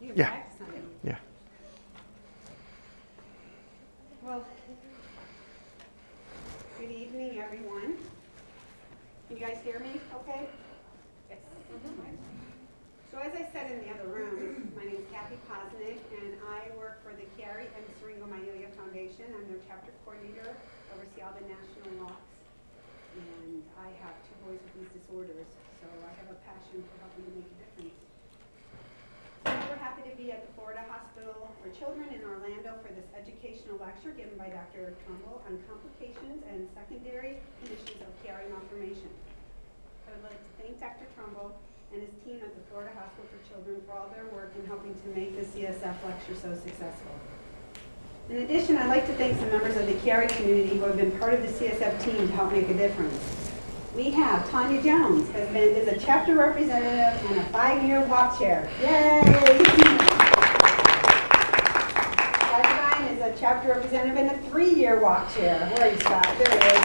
You can Yeah. practice on it. Yeah. Well, good evening, everyone. Can you guys hear me okay? Yes. So as I said in the other room, my name is Kathy Posnick, and I work for the Chiari Malformation Foundation. I'm their chapter coordinator, oversee all the national walks, and I have 2 boys with these disorders, so I have a passion for helping to make a difference. So we're happy to be at the Florida Hospital for Children in Orlando for this educational lecture given by Dr. Trumble on complications and secondary conditions of Chiari Malformation. I would like to thank Dr. Trumble and his team at the Florida Hospital for Children for all their work in helping to make the CSF lecture so successful. In addition, I'd like to thank some members of the Chiari community who have been part of the CSF team to help make a difference. We have Tanya Jones, is a chapter representative and a 5-year walk chair. Yay! Scott Devine is a chapter representative and a 3-year walk chair. Where are you, Scott? There he is.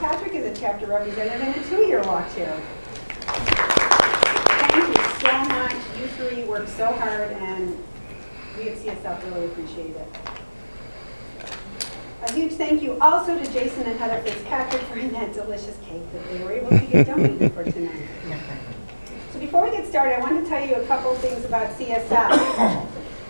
Patrick is a chapter representative and a 2-year walk chair. Thank you so much. You 3 worked so hard, and we at CSF really appreciate it. A huge thank you also to Jason and Heather Fitzpatrick for that delicious cake that they were able to get donated for tonight. So before we get started, I want to tell you a couple things about CSF.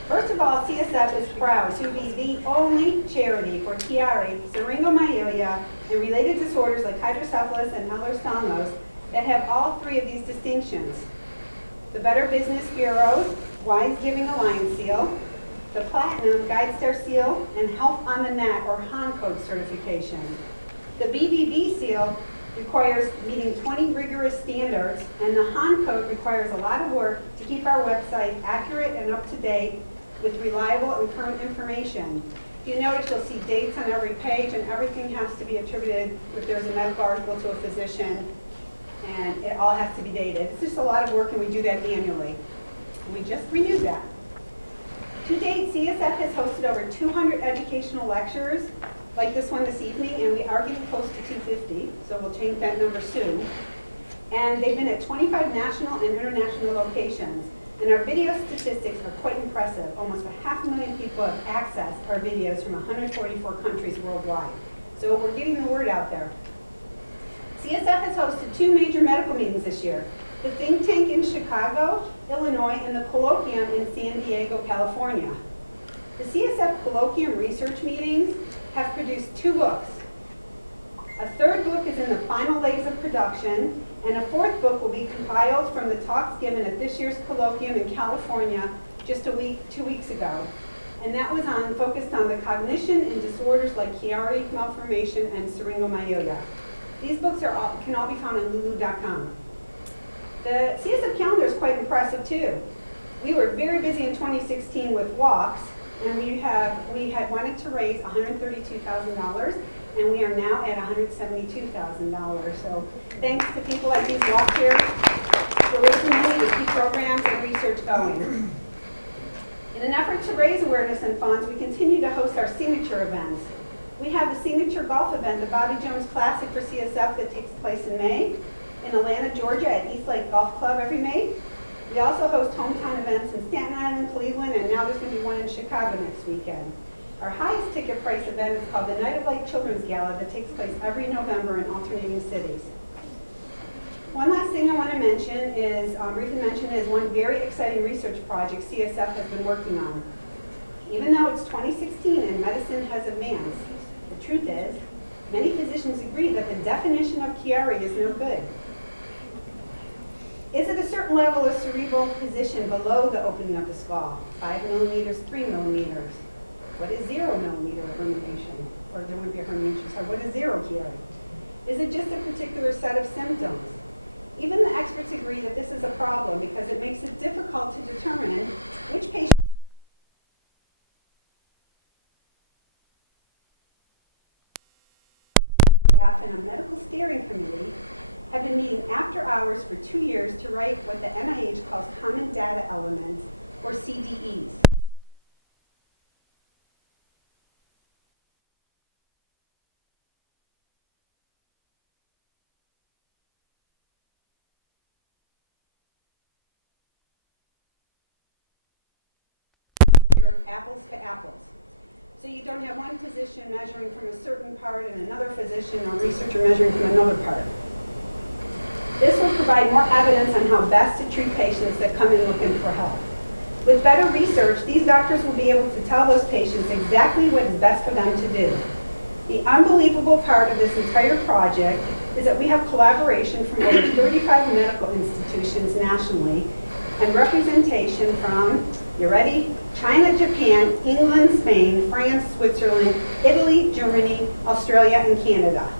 First of all, CSF is proud to be the only charity for Chiari, syringomyelia, and related disorders like hydrocephalus and Ehlers-Danlos that have all 3 of these distinctions. The Better Business Bureau's Wise Giving Alliance seal, the Platinum GuideStar seal, and Health on the Net or HON code certification. The BBB seal requires meeting 20 rigorous standards, and the HON code requires a lot of work to keep our website accurate and up to date with reliable and current information. If you notice, you'll see dates on every page, and everything has to be attributed if there's a medical article to a physician, and it all has to be dated. It's just a lot of work, and we do that annually. We just renewed that. To date, CSF has hosted over 200 educational lectures, like this one this evening, and we are getting close to 250, so we'll change that number soon. And they've been at 25 national and international locations. And our video statistics are quite impressive. Almost 500,000 people have accessed our videos from 144 countries worldwide. So we're getting the word out there. CSF has hosted 2 major medical meetings this year. The Think Tank in Chicago, Illinois, and the Colloquium in San Diego, California. The CSF Colloquium research meetings have produced 2 books. A 3rd book is in the final legs of production, and a 4th book will be compiled from the talks given at this year's Colloquium in California just 2 weeks ago. And that was focused on the cognition and disorders like Chiari Malformation and syringomyelia. These books can all be found on lulu.com. The CSF calendar is quite impressive too. We were very busy in 2016 with walks, and we had wanted to raise $132,000, and we are now at $172,000. So thanks to people like these walk chairs for raising money to keep programs and research going. In an effort to raise awareness and funds, we continue to host our signature events. We have the signature golf event, the Bobby Jones Classic for CSF, that takes place in May in Atlanta, Georgia at East Lake Golf Club every May. We also host hometown events in Staten Island, Cleveland, and now there's going to be one in Chicago next weekend. Our highest ticket price event is called the Night of Light Children's Gala that takes place every November in alternating cities. One last thing I want to mention is, briefly mention, is one very exciting research project CSF has been working on. Even though it's 2016 and medicine has advanced, the truth is, many physicians agree that the definition of Chiari is no good. Is it a certain level of cerebral position below the opening of the skull? 5 millimeters, 3 millimeters. What is 0 millimeter herniation? Or there would be a herniation. So what is 0 Chiari? Is it just a particular set of symptoms? Even the experts agree that this is a problem because it makes it difficult to determine which patient staff and a medical steering committee have been meeting after hours for 2 years to write what the NIH calls Common Data Elements, or CDEs. apples to apples. So you don't have one physician measuring from a certain part and another physician or researcher measuring from another part. This will provide more evidence on how best to treat patients that come in looking for help. With better research, these doctors will be able to tell those patients exactly what is best for them to do. The unbelievable part of this entire project is that we have collaboration from over 35 medical institutions nationally and representation from, you ready? China, Japan, England, Spain, France, Switzerland, Italy, Germany, Australia, and Canada.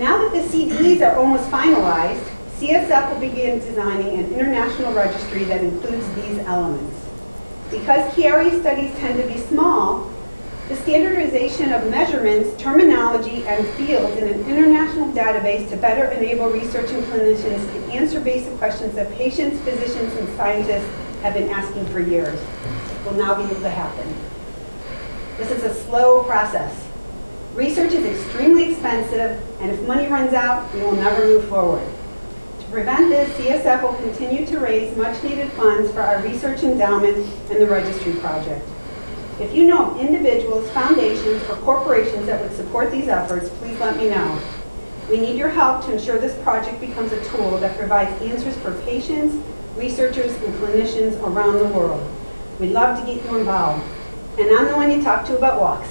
Now that the CDs are almost finalized, CSF will begin designing an international registry that includes these elements. Because Chiari studies tend to be small, the standardization of measurements, terminology, and fields in an international database to better enable research and clinicians to answer basic questions that patients, physicians, and scientists have been asking for years will now be able to happen. This is a slow process. Research is extremely expensive, and if money runs out, we will never move forward. To prevent this, CSF will continue to raise much-needed funds for our research endowment and the registry project. If you know of individuals, foundations, or corporations that would support these efforts, please let me know. We need your help to ensure this project becomes a tool that provides answers for patients, researchers, and clinicians around the world. We'd love to get you involved. And I'm the one you talk to about walks.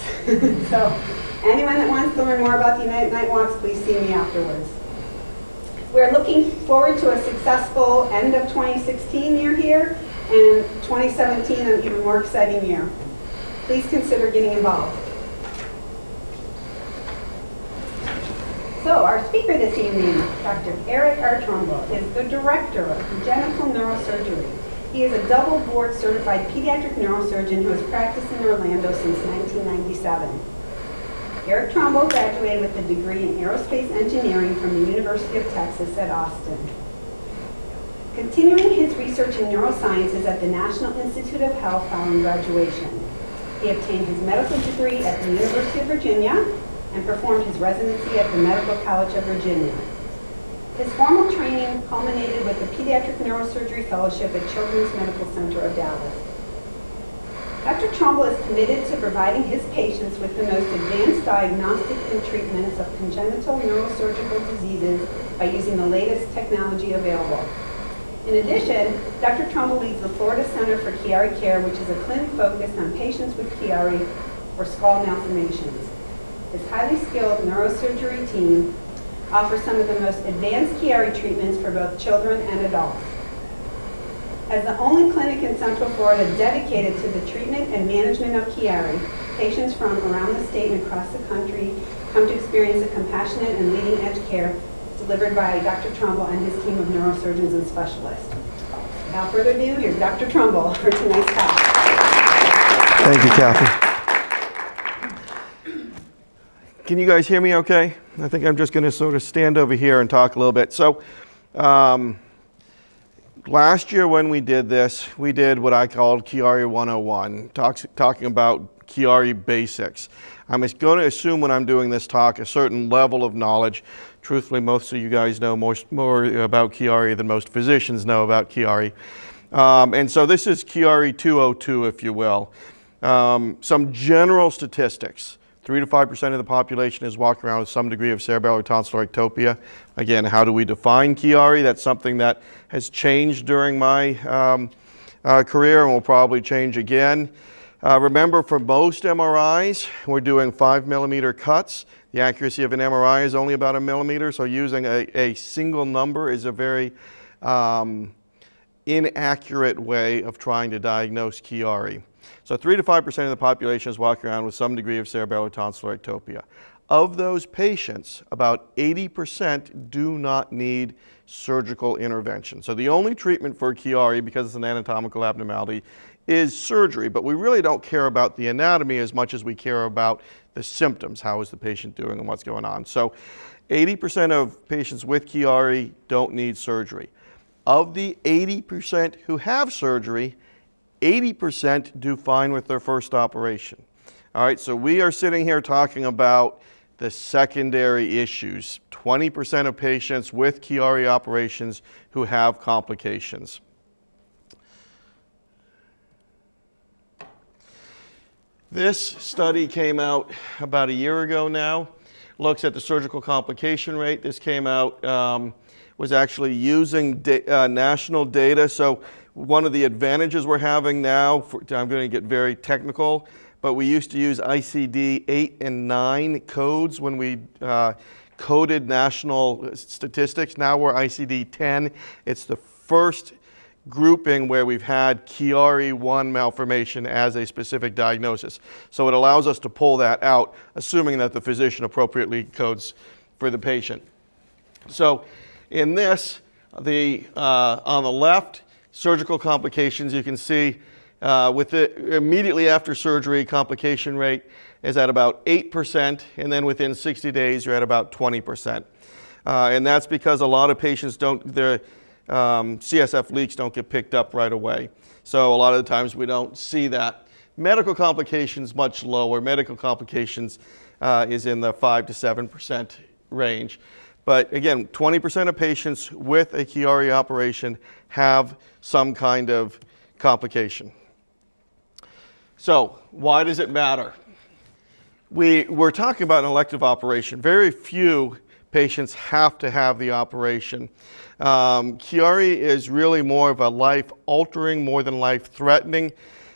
So anyone that wants to learn more about the United Night Walks, please see me afterwards. We're looking forward to a successful end of 2016 year here, and 2017 an even more exciting year. Please consider getting involved. So our speaker this evening, Dr. Eric R. Trumble, is the director of congenital neurosurgery. He is a double board certified pediatric neurosurgeon who has practiced in Orlando since 1997. Eric Trumble graduated with a degree in aerospace engineering from the University of Texas at Austin. Continuing his research in neurosciences at the National Institute of Health following graduation. He obtained his medical degree at the University of Virginia and performed his residency at the Medical College of Virginia. His formal training culminated with a pediatric neurosurgery fellowship at Children's Medical Center of Dallas. Dr. Trumble is committed to providing his patients with the most advanced diagnostic and treatments of congenital neurosurgical diseases by using the latest technology available. In addition, Dr. Trumble leads the Florida Center for Chiari Care, which is a clinic focused on patients with Chiari or skull malformations. His highly skilled neurosurgery team offers some of the most advanced Chiari treatments for both children and adults. As the only clinic in Central Florida dedicated to the treatment and management of Chiari, patients from around the state and across the country come to experience a compassionate and leading-edge care delivered by Dr. Trumble and his team of neurosurgeons and specialists. Without further ado, here's Dr. Trumble for tonight's talk. Thank you, Kathy. Can you guys hear me okay? I think I'm just going to sort of stand over here and talk a little bit. So, last year when we did this, we did what I called Chiari 101, talking about Chiari basics. I'm going to assume when I'm doing this talk a certain level of knowledge. Truthfully, most of you guys know more about Chiari than most physicians know about Chiari. And so this is Chiari 202, if you will. Some general statistics. 3 to 5% of the population is walking around with some degree of cerebellar tonsillar ectopia. Again, how do we define Chiari? That's something that has changed during my career and will probably change again. Remember, for most MRIs, we're doing 5 millimeter cuts. The accuracy of an MRI is only about 1 millimeter, so using a single number is a very inaccurate way of trying to diagnose Chiari. So 3 to 5% of the population is walking around with some degree of cerebellar tonsillar ectopia. Of those patients, about 80% do not need surgical intervention. So the only treatment for Chiari, because it's an anatomical abnormality, is surgery. But we really don't care about the anatomy as much as we care about the symptoms. How is the patient doing and what's going on? So 80% of patients with Chiari don't need surgery. Of the 80% who have surgery, 80% do fine with their first operation. All right, so we are sitting here talking about the secondary issues. 20% of patients with Chiari operations who have complications. This study came out about a year ago now. Looks at the surgical complication rate. This came out, was actually using national data. So one of the advantages we're having now, I'm going to get very technical, but we used to use ICD 8 and 9 codes when we coded national statistics. Now we're ICD 10. It's the first grouping where we've had Chiari 1 malformation as a specific diagnosis. So it allows us to pull that out, assuming that the physician appropriately codes for the patient. So in this, on the left, surgical complications, you can see with the immediately after surgery, complication rate is at about 8%, and then within 60 days, you're at about 20%. And that's because a lot of patients their CSF leaks don't get picked up right away. So a lot of the times we don't see that. Medical complications, much lower. Medical complications is in the 5 to 7% range. But again, 20% of patients with a Chiari operation have some kind of complication. So why does it matter? We're talking about an elective operation. Very few patients have to have the operation. Chiari is really more of a life-altering, more than life-threatening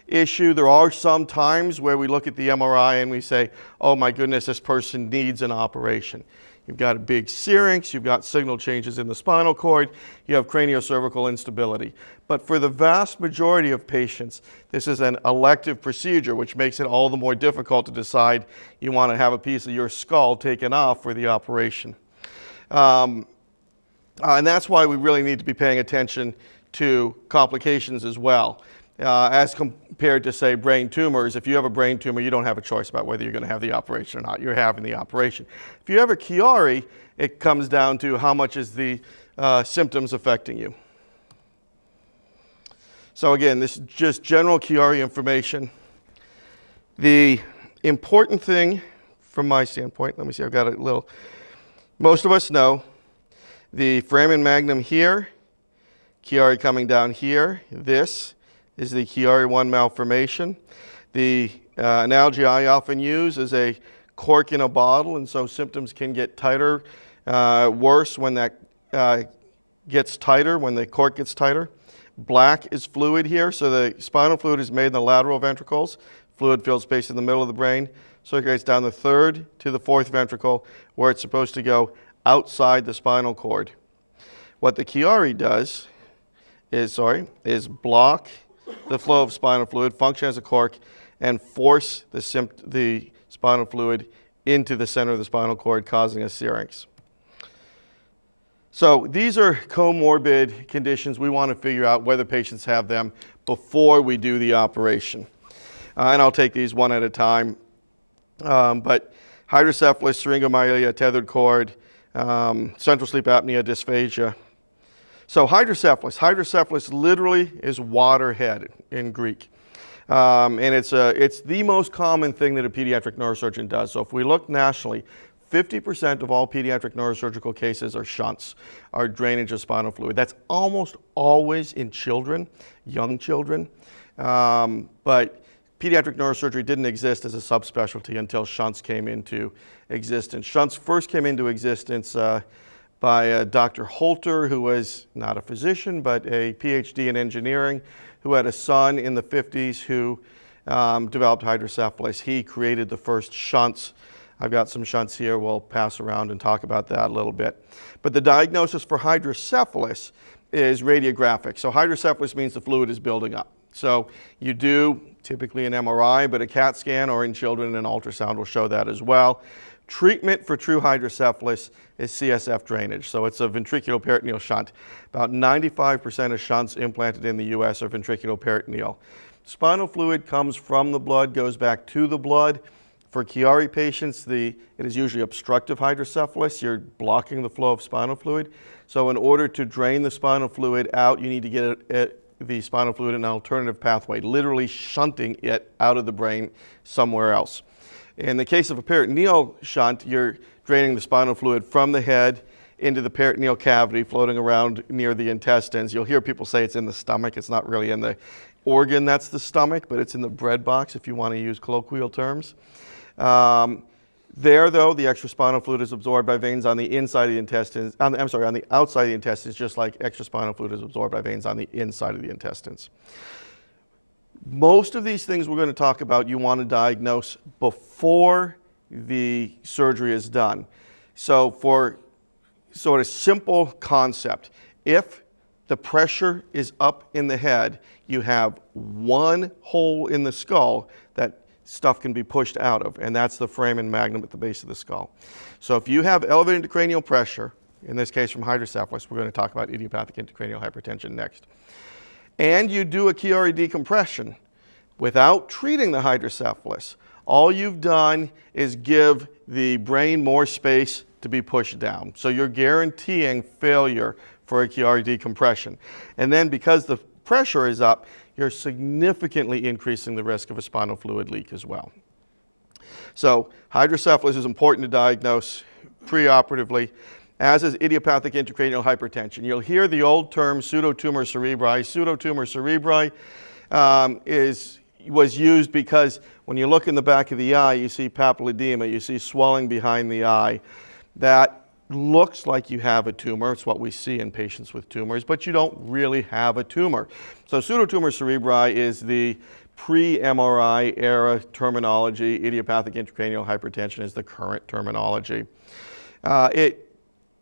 issue. There are some times where we look at the MRI and we say, oh my goodness, this person needs an operation. You've got a big syrinx, you've got signal changes in the spinal cord, you have craniocervical instability. But for the vast majority of patients, this is an elective procedure, which makes it all the more difficult to decide you want to have a piece of your skull taken off for the operation. And that's why we really need to be paying attention to complications as well. As compared to, say, brain tumors, if you have a brain tumor, you don't have a choice about whether you're going to have the operation or not. You're having the operation. If you have a Chiari, it comes down to how much is the symptoms affecting you. So again, this is just general Chiari information. The important thing from my standpoint, let me see, I've got a little, most of us know the foramen magnum here, Chiari coming down here, this is the Chiari 1 malformation. The analogy I often use is a cork in a bottle, and so symptoms can get tighter, worse when that gets tighter, when the cork gets tighter. Black is fluid here, so the spinal fluid is made in the lateral ventricles. Fluid fills space in the middle of the brain, circulates down the third to the fourth ventricle, where it's supposed to go outside the spinal cord. What the Chiari does is block the flow of spinal fluid, function as a cork, and force the spinal fluid into the center of the spinal cord, causing a syrinx. So these are comorbid conditions. We want to figure out whether patients have them before we do the operation. And I'll take these one at a time. But hydrocephalus, syringomyelia, tethered cord, central sleep apnea, dysphagia. So hydrocephalus literally is waterhead in Greek. And it's the most common thing that a pediatric neurosurgeon does. So if we look nationally, 50% of all pediatric neurosurgical cases are shunts, are drainage of spinal fluid. That's almost always in children, young children. But pediatric neurosurgery didn't exist as a subspecialty until shunts came into existence. Shunts first came into existence by Dr. Holter, who was not a physician, but a PhD in engineering, who had a son in the 50s who developed hydrocephalus. He created the first shunts. I've got some shunts here. We'll pass around and talk about that a little bit. But the diagnosis for hydrocephalus is radiographic. So hydrocephalus means the fluid is building up. So you do typically an MRI, but a CAT scan, or in children an ultrasound will show that as well. Treatment for true hydrocephalus is CSF drainage. So it's a ventriculoperitoneal shunt. About 95% of shunts implanted in the US are ventriculoperitoneal. Spinal fluid comes from the blood, goes back to the blood. For Chiari patients, it is usually obstructive hydrocephalus. You're blocking the flow of spinal fluid. So in order to drain the spinal fluid out, you need to get the spinal fluid in an alternative pathway, literally shunting it out of the brain somewhere else. In the case of a peritoneal shunt, you're draining the spinal fluid from the head into the peritoneal cavity, floating around near the intestines. You'll hear people say it's in the stomach. It's not really in the organ that's the stomach, but it's in the bread box if you want to use colloquial terms. There, though, the extraspinal fluid is absorbed by veins on the inside of the intestines. On the outside of the intestines, just like extraspinal fluid is absorbed by veins on the inside of the intestines. Most of these things we're going to talk about, you want to diagnose before the surgery is done. So for sort of simple concept, if the pressure is up in the head, you have one hole in the skull that stuff can be pushed out of, and that's the foramen magnum at the base of the skull. So if you have elevated intracranial pressure, in this case from hydrocephalus, we're going to talk about idiopathic intracranial hypertension next, and you do a Chiari decompression without treating the hydrocephalus, all you've done is give the brain more space to be pushed down. So you're guaranteeing failure for a Chiari decompression. And then because the pressure is up, you're significantly increasing the risk of a spinal fluid leak as well. So hydrocephalus is important to diagnose preoperatively, as is idiopathic intracranial hypertension. You'll hear the old term pseudotumor cerebri. Pseudotumor cerebri was used because when you look in the back of the eye, you see papilledema, you see swelling behind the eye. That looks like you have a tumor. It's what we see in patients with tumors, but you don't really have a tumor. So pseudotumor cerebri is the pre-MRI era terminology. Idiopathic intracranial hypertension is the current terminology.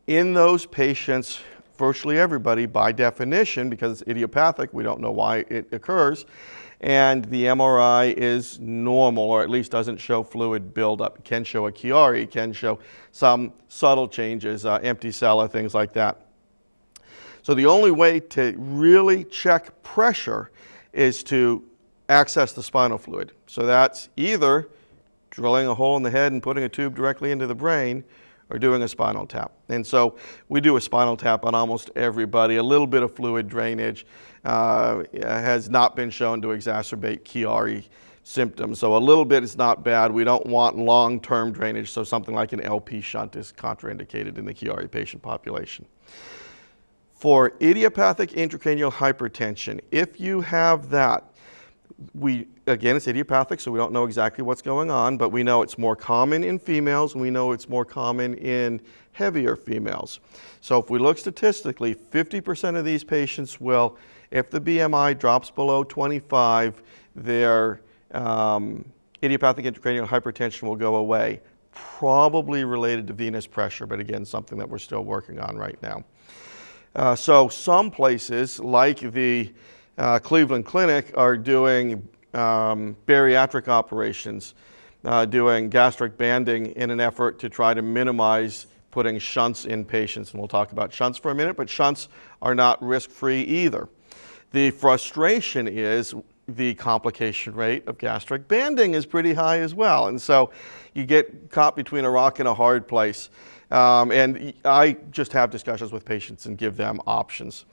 In those patients, virtually everybody, by definition, because it's idiopathic, we don't know why it occurs, and the MRI is normal, or at least doesn't show fluid buildup. It can show a Chiari, can show some subtle changes, empty sella, things like that. So the only way to really check pressure is to access the spinal fluid. So that's either drilling a hole in the head and putting a tube directly into the brain, or doing a spinal tap. And so we do a spinal tap on almost everybody. A little bit of fluid drainage has not been shown to exacerbate Chiari symptoms. So a little bit is not bad. We don't want long-term drainage, so something like an LP shunt is contraindicated in the Chiari patient population. For idiopathic intracranial hypertension, if you have that, again, it's idiopathic, so we don't know exactly what's going on, but we know it's more common in females, and we know it's more common in heavier females. So if we look statistically, 50% of these patients will, if the BMI drops below 25, their idiopathic intracranial hypertension will go away, probably related to venous pressure, but again, something that we're still working on right now. So some places, like the Cleveland Clinic, are doing bariatric operations, doing gastric banding in an effort to try to minimize putting shunts in patients. And we'll talk about shunts for a minute, but shunts are not risk-free either. The frustration is the complication rate of gastric banding is pretty high as well. And so you get caught between a rock and a hard place. And I just have discussions with patients and give them options.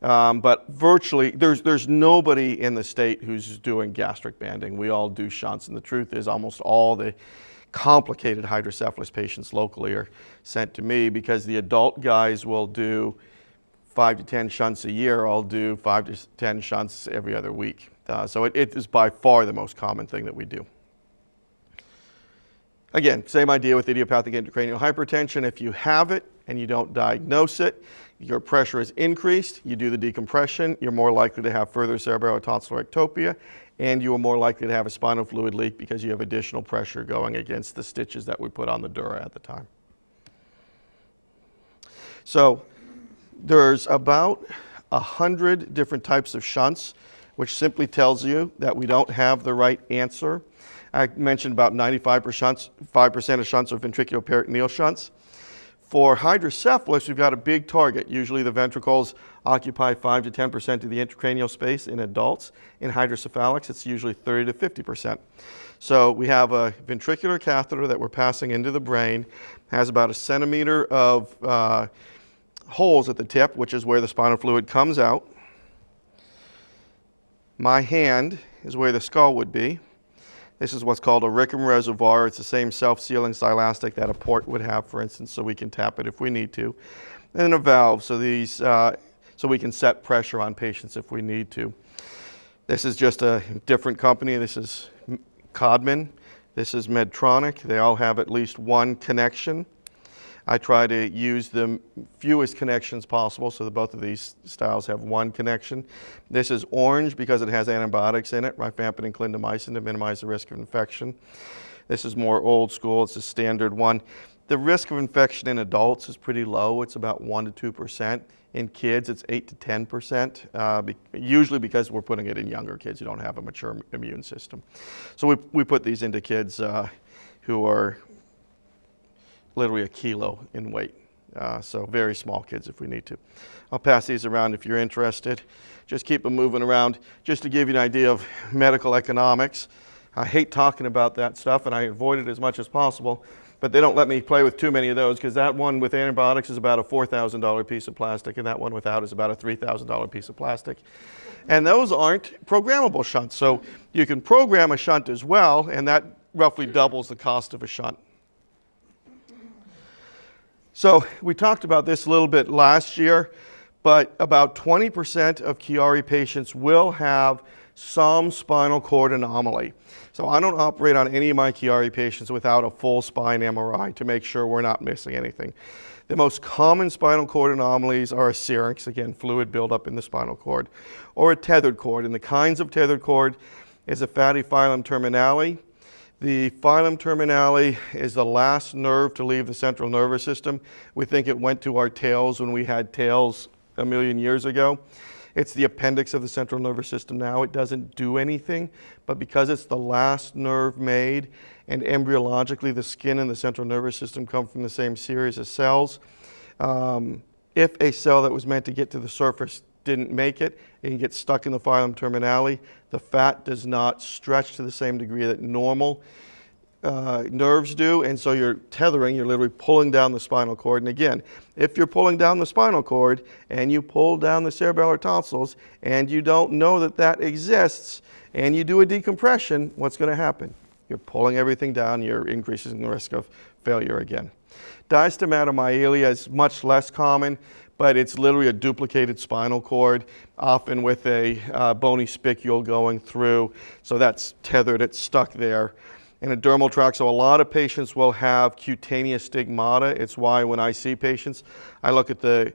But virtually, there's nobody in the state who's doing gastric banding. We all do shunts, and the truth is almost all the complicated hydrocephalus patients locally are sent to me, because the adult guys will do 5 to 10 shunts a year. I'll do 5 to 10 shunts every other week. So it is by far the most common thing that we do. Again, same idea with idiopathic intracranial hypertension. If you have it and you don't diagnose it, your pressure is increased, you do the decompression, you're more likely to have further cerebrotonsillar ectopia, and you are more likely to have a spinal fluid leak because you have additional pressure going against the stitches that we put on the dura at the time. So there's about 100 different types of shunts, which simply tells you that we don't have the right answer. I mentioned about 95% of shunts are ventriculoperitoneal shunts. For hydrocephalus, we've got a big target. Usually the ventricles occupy 5 to 10% of the intracranial space in adults. In hydrocephalics, it's usually 30 to 50%. So we have a ventricular catheter that we're passing into the brain, has about 1 centimeter of holes at the tip, which is where the spinal fluid comes out. My hand is where the skull would be. This is what's called a Rickham reservoir. It's the same self-sealing silastic that a port would have, for instance, so we can tap it if we need to. And a valve, so we can set pressure on patients if we need to. This is just a different company. This is Codman. This is Medtronic. They all have at least one connection. I try to use the fewest connections possible, so that both of these styles have one connection. This is orange because it has antibiotics in it, rifampin and clindamycin, to minimize the risk of infection. This is more old school. It's a standard one. The risk of infection in adults is pretty low. It's about 1 to 2%. In kids, it's 8 to 10%, usually because we're putting it in younger kids who don't have a mature immune system. So we put these into kids who are literally a kilo in weight. So very small kids if we need to. I'll pass these around if you're interested. Just keep them moving around. Just to give you an idea of medical economics. I hate talking about that stuff, and I avoid it as much as possible. But they don't let me play with too many of those, because that one with antibiotics is about a $4,000 piece of plastic, and that one without is about a $3,000 piece of plastic. And those aren't programmable shunts. So you can program a shunt as well, and that roughly doubles the cost of a shunt. So we talked about this a little bit last year, but about 20% of Chiari patients will have some spinal cord anomaly. So I don't operate on any of my Chiari patients without a full spine MRI to make sure we're not missing anything. The most common spinal cord anomalies are a syrinx, again, fluid buildup in the spinal cord, or a tethered cord. And the kinds of tethered cord is a fatty filum terminale. The filum terminale is the last nerve to leave the central nervous system. We think it went to our tails when we had tails a million years ago. It's the appendix of the central nervous system now. It doesn't do anything, but because it's the last nerve made, and embryologically the skin and the central nervous system come from the same series of cells, if a cell that was meant to get to the surface didn't make it, it can get stuck in the filum terminale. The fat does not stretch to the same degree that normal nerves do, and so you're tethering, you're literally pulling down the spinal cord. And again, if you're pulling down the spinal cord and you pull down the cerebellar tonsils and you don't know that that exists and you do a decompression, what's going to happen? You're pulling everything down, you're increasing the risk of failure again. Diastematomyelia is much less common, but it's literally a duplicated spinal cord, often with a bony spicule going through, so that's tethered, it's stuck there. And a dermal tract, so a lot of patients will have cutaneous stigmata. It's why when I see patients, I look at the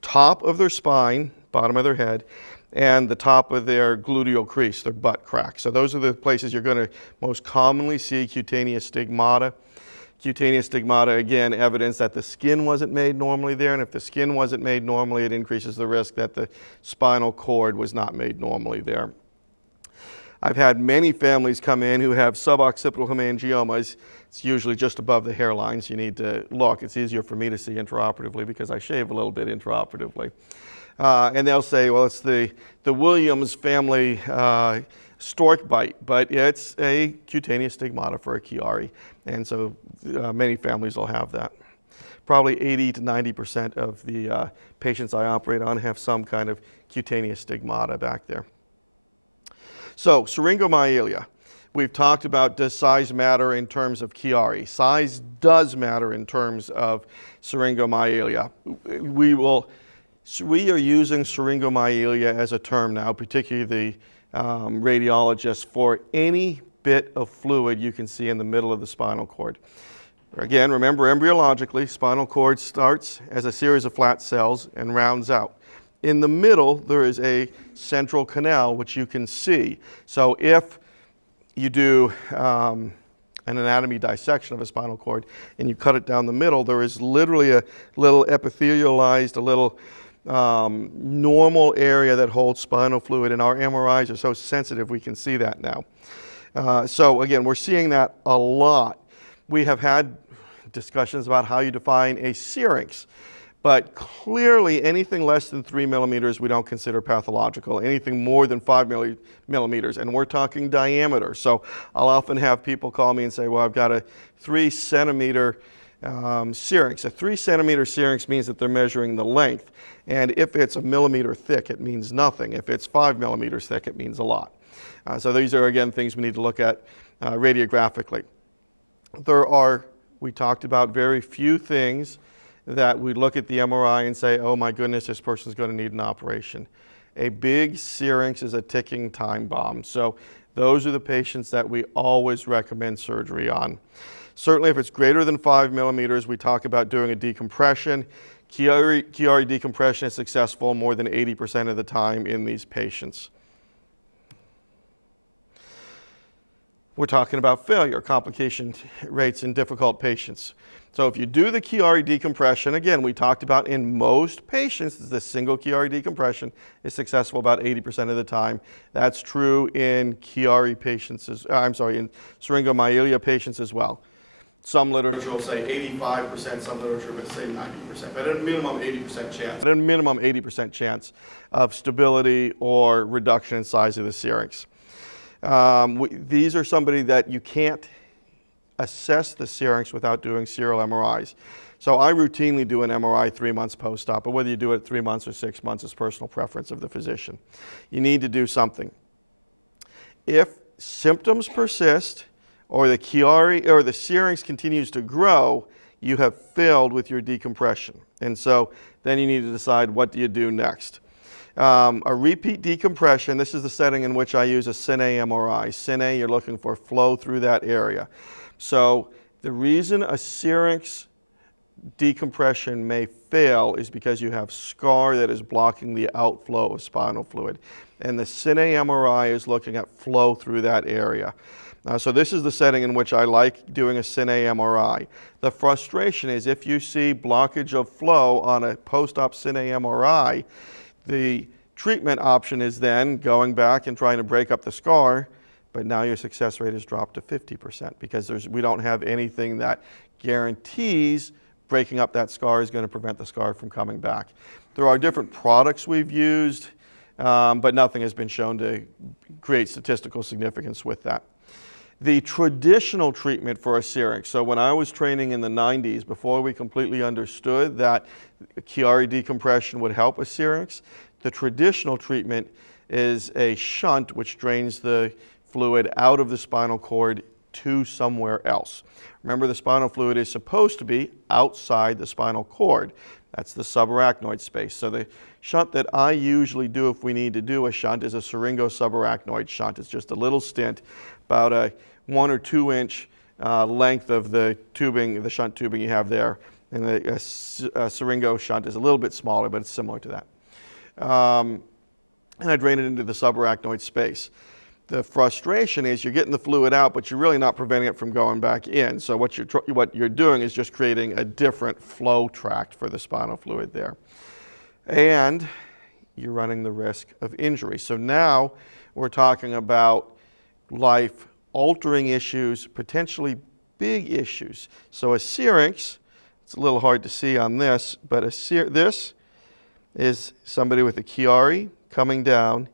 top of their spine, bottom of their head, and the top of their gluteal crease, their butt crack. So those are the places you're going to most commonly see cutaneous stigmata. Cutaneous stigmata, again, evidence that the skin wasn't made normally there, and if the skin wasn't made normally, it increases the risk that the spinal cord was not made normally there. I've had many families come in who have suboccipital hemangiomas. It's usually just above the hairline, so you need to look. It's easier for me to see intraoperatively because I shave a little bit intraoperatively. And they'll say, well, it's the Williams family stork bite, but it's a cutaneous stigmata for a Chiari. And so many families will have that. Probably 80 to 90% of the patients I operate on have some kind of cutaneous stigmata back there. So, syringomyelia. We've talked about, does size matter in terms of Chiari? Size does matter in terms of syringomyelia. We are using syringomyelia as a term now, particularly the radiologists, for any bit of fluid you can see in the middle of the spinal cord. Again, remember, embryologically, spinal cord starts as a series of flat cells and rounds out. In the middle, there is a central canal, which you can see. So if you do an anatomy dissection of a spinal cord and you cut it down the middle, there is literally a little epithelialized, a little normal area that holds spinal fluid, and our MRIs are so sensitive we can see that now. So again, we're seeing that a lot. We have had discussions about how you define a syrinx. But clearly, anything less than 3 millimeters we don't consider pathological. Anything more than 5 millimeters, and we're talking diameter. So I'll often have people call me and say, well, I've got a 3 centimeter syrinx. A 3 centimeter syrinx means that they're measuring the length. And if it's a millimeter thick, it means nothing. If it's 5 millimeters thick, it means a lot. So these are, again, things we need to look at radiographically. We talked about very few things that we look at the MRI and say, oh my goodness, this person's going to need an operation. A big syrinx is a ticking time bomb. So those are the patients that we always recommend surgery on. Certainly if it's greater than 5 millimeters, we talk about doing a decompression. Chiari decompression is successful more than 80% of the time in these patients. We're talking about failure, complication rates in difficult patients. So if you do the Chiari decompression, again, we talked about in most patients, the single Chiari decompression is successful about 80% of the time. That's true in Chiari patients, in syringomyelia patients as well. Some literature will say 85%, some literature will say 90%, but at a minimum 80% chance. At a minimum 80% chance of stability or reduction in size of the syrinx. These are somebody that you can't assess the syrinx without doing serial MRIs. So I routinely do an MRI 3 months post-op, but whether you do it 3 months or 6 months is personal preference of the physician. You need to do something. If symptoms persist or the Chiari or the syrinx continues to grow, you have failed with your decompression. And so then you need to decide what do you do next. A repeat decompression, this is the setting in which I use a Cine MRI. Cine, you're looking for flow through that area. So the reason a syrinx decompression may fail is because you have scar that is blocking the outflow of spinal fluid. And the Cine MRI is looking at flow through that area. So this is the setting in which I like doing a Cine MRI. The frustration is if you see blockage of flow on a post-op Cine MRI, the treatment option is then going back and trying to break up the scar, but now your success rate has dropped to 50% because we don't have anything that guarantees breaking up that scar is going to prevent the scar from coming back. There are different products we've used, but nothing has been shown to create statistical significance with that. The traditional treatment for a syrinx, so when I was training in the 90s, before we completely understood that Chiari decompression would help a syrinx, the traditional treatment is a shunt which drains the fluid out of the spinal cord to somewhere else. Remember, the spinal fluid is supposed to be outside the spinal cord. That's the subarachnoid space. So the shunt that I usually do if we need to do a shunt is a syringo-subarachnoid shunt. It's just a little stent, about a 1 or 2 inch length of the tubing, the shunt tubing you have there. And the syringo shunt is a little bit smaller, but it's similar to that. And I drain it into the subarachnoid space. The frustration is you're getting the fluid out, but you're really not preventing it from going back in. So what you're doing is just creating a different flow tract for the spinal fluid there. And you're running the risk of injury. So now we're talking about life-altering issues, potentially big issues. So a syrinx, it's a little hard to see on this, but this is somebody with a Chiari coming down.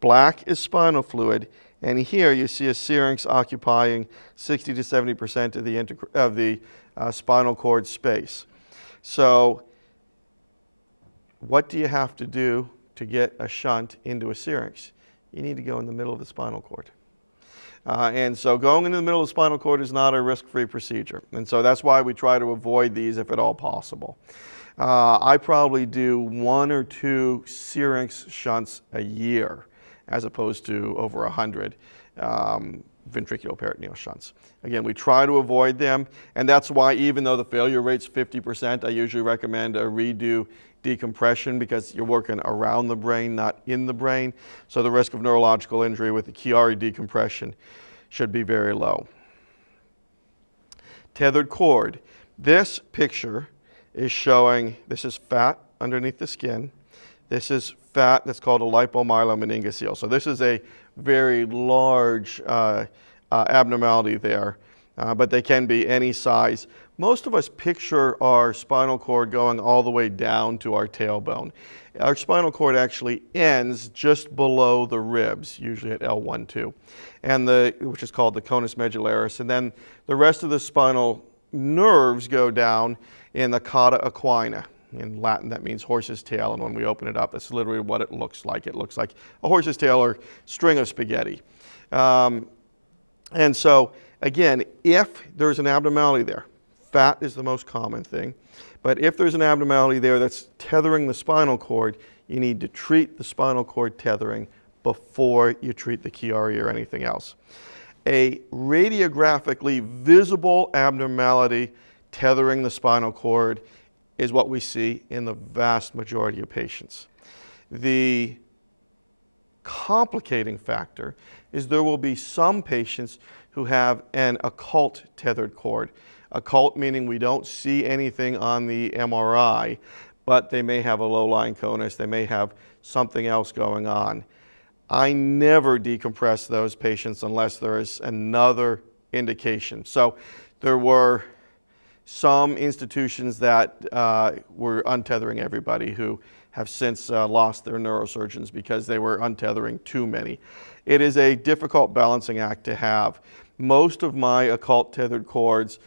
Black is spinal fluid, and here you see a syrinx occupying 60 to 70% of the spinal cord space. So what do you have to do to get a shunt into a syrinx? You need to go in the middle of the spinal cord. And so going into the middle of the spinal cord is not a risk-free procedure. And so that's why we try to avoid these if at all possible. I probably do 1 or 2 syrinx shunts a year, as opposed to over 100 ventriculoperitoneal shunts. Again, we try to avoid them, and that's why even though the failure rate's 50%, I usually recommend a redo decompression because you're working around the brain, not in the brain. So the risk of neurological injury with the Chiari decompression should be very low. Tethered cord. This picture is showing, this is fat underneath the skin. This is fat that's called a lipomyelomeningocele. So this is a very large abnormality there, but they can be any size. Most of us picture our spinal cord going all the way down to our tailbone. Our spinal cord actually ends just below the ribs, usually at L1-2, and which is called the conus medullaris. And then the rest of the spinal nerves go down in the cauda equina. In Latin, that means horse's tail, and when we open it up, that's literally what it looks like. It looks like a horse's tail or string of spaghetti. And so, again, if there's an abnormality there, Fat is the most common thing. But if there's an abnormality there that's tethering the spinal cord, you need to treat the spinal cord tethering before you treat the Chiari or anything else. A radiographically visible abnormality tethering the spinal cord is what we see in the vast majority of patients. The complicating factor is there will be some patients who have an occult tethered cord. Occult meaning we don't see anything on the MRI, but they may have a low-lying conus, they may have something else going on. I never decompress those patients unless there is another indication. So there were some institutions that were untethering everybody who have since lost their neurosurgeons because they were untethering too many. It is a difficult balancing act to have. Most of my occult tethered cords,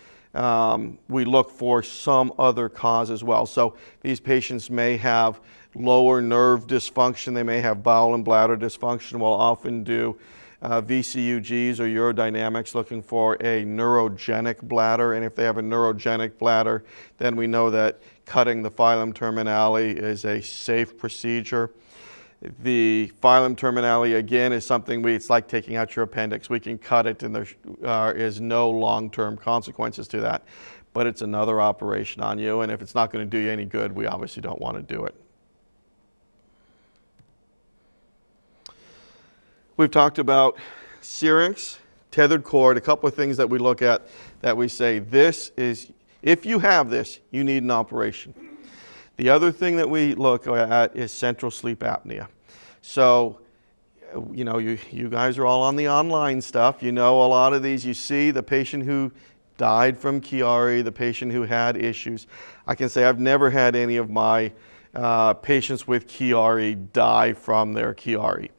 we look for some other cause as well. So these patients may have lower nerve dysfunction, they may have bowel and bladder dysfunction. We'll often do VCUGs or urodynamics looking for a neurogenic bladder, and if they have a neurogenic bladder, then we know that cutting the filum terminale is a safe procedure. The filum terminale, again, is something it's like taking out your appendix. We can cut it and there is no long-term consequences to that, but it's another operation on you, and if it's not going to do you any good, we obviously don't want to do it. We've talked about syrinx, tethered cord, a couple of things that we look at that we say this is, if you have this, you need an operation. The other thing that we look at is central sleep apnea. So, you know, you guys are all on the online stuff. You know a lot of these. You see the patient who died from Chiari, the patient who had issues. I can say I've never had any of my patients with Chiari die from their Chiari.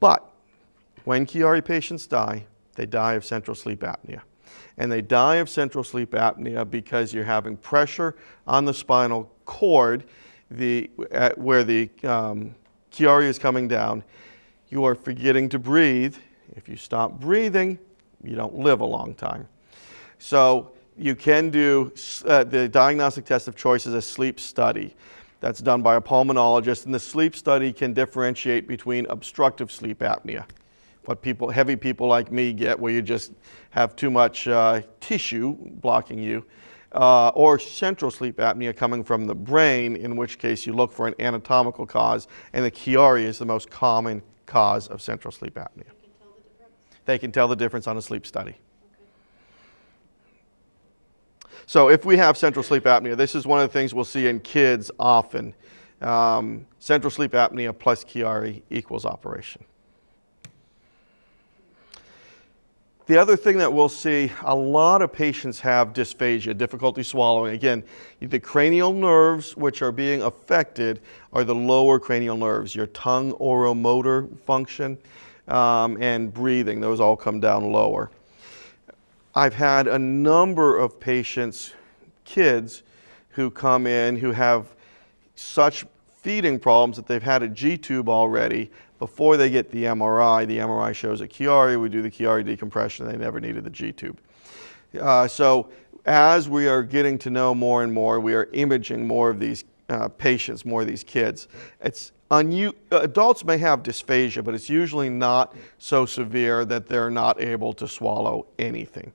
But when Chiari patients die, they die of central sleep apnea. And they die of central sleep apnea because you're having pressure on the spinal cord where the Chiari is coming down. You are forgetting to breathe. If you stop breathing, you don't live a long time. So you can do the diagnostic test of choice is a sleep study. That's done by a pulmonologist, and the sleep study can differentiate between obstructive sleep apnea, what heavy people like me get, where you just have too much tissue blocking you, or central sleep apnea coming from the brain, in which case you look for an anatomical cause, and the Chiari is the most common cause of central sleep apnea. They can tell the difference? They can tell the difference on a sleep study. So if we have central sleep apnea, this is one of the things we'll see in kids often. Central sleep apnea plus Chiari equals operation. The other thing that we'll see, a lot of patients have dysphagia, difficulty swallowing. Again, the cranial nerves which are being affected are the lower cranial nerves, your tongue oromotor function and breathing. Those all come down lower. I've had a number of patients, kids, who come in who have such feeding problems that they've had a G-tube already. Before they get the MRI shows a Chiari. We do the Chiari decompression. They never needed the G-tube. So as we are getting to know more and more, we are imaging more of these patients, more of these kids. Adults may have dysphagia, but it's usually not so severe that they're not able to swallow anything.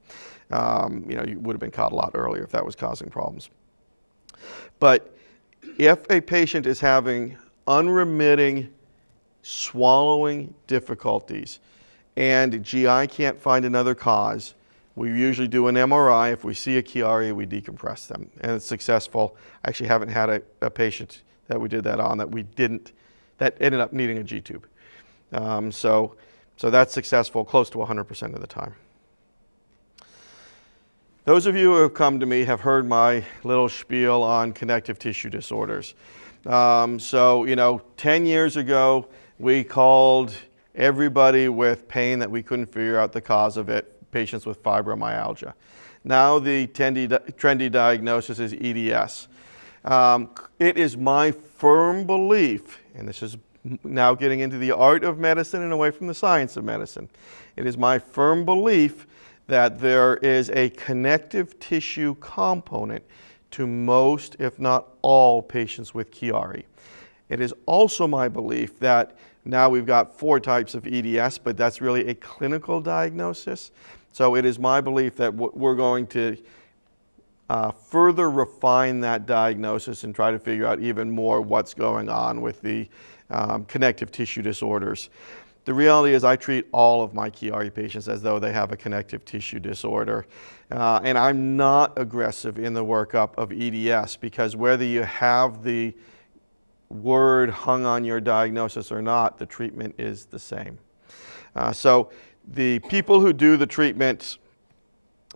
You would have been caught a lot earlier if that was causing problems. But if a patient is having unremitting swallowing difficulties and GI can't find another cause, we usually do an MRI. If we see a Chiari, we decompress them, and it's successful. I actually haven't had a patient that we did that on that ended up needing a G-tube. So that's successful close to 100% of the time. Those of you who have come to me have heard my little spiel on connective tissue disorders. 10 years ago, we called everybody with pain that we couldn't figure out the cause of it, patients with fibromyalgia. Now the trendy diagnosis is EDS. It is my firm belief, and this is now getting into the art of medicine and away from the science of medicine. It is my firm belief that there is a connective tissue component to most, if not all, patients with Chiari. It is also my belief that now we've got 4 types of EDS, but that's really a clinical diagnosis. So it is my belief that we're going to further refine that diagnosis and try to figure out even more what's going on with the connective tissue disorders. The reality is I treat all of my Chiari patients as though they have a connective tissue disorder. And I'm not aggressive in the workup of EDS because whether you have the word hung on your diagnosis or not, the treatment is the same. So the people who do the treatment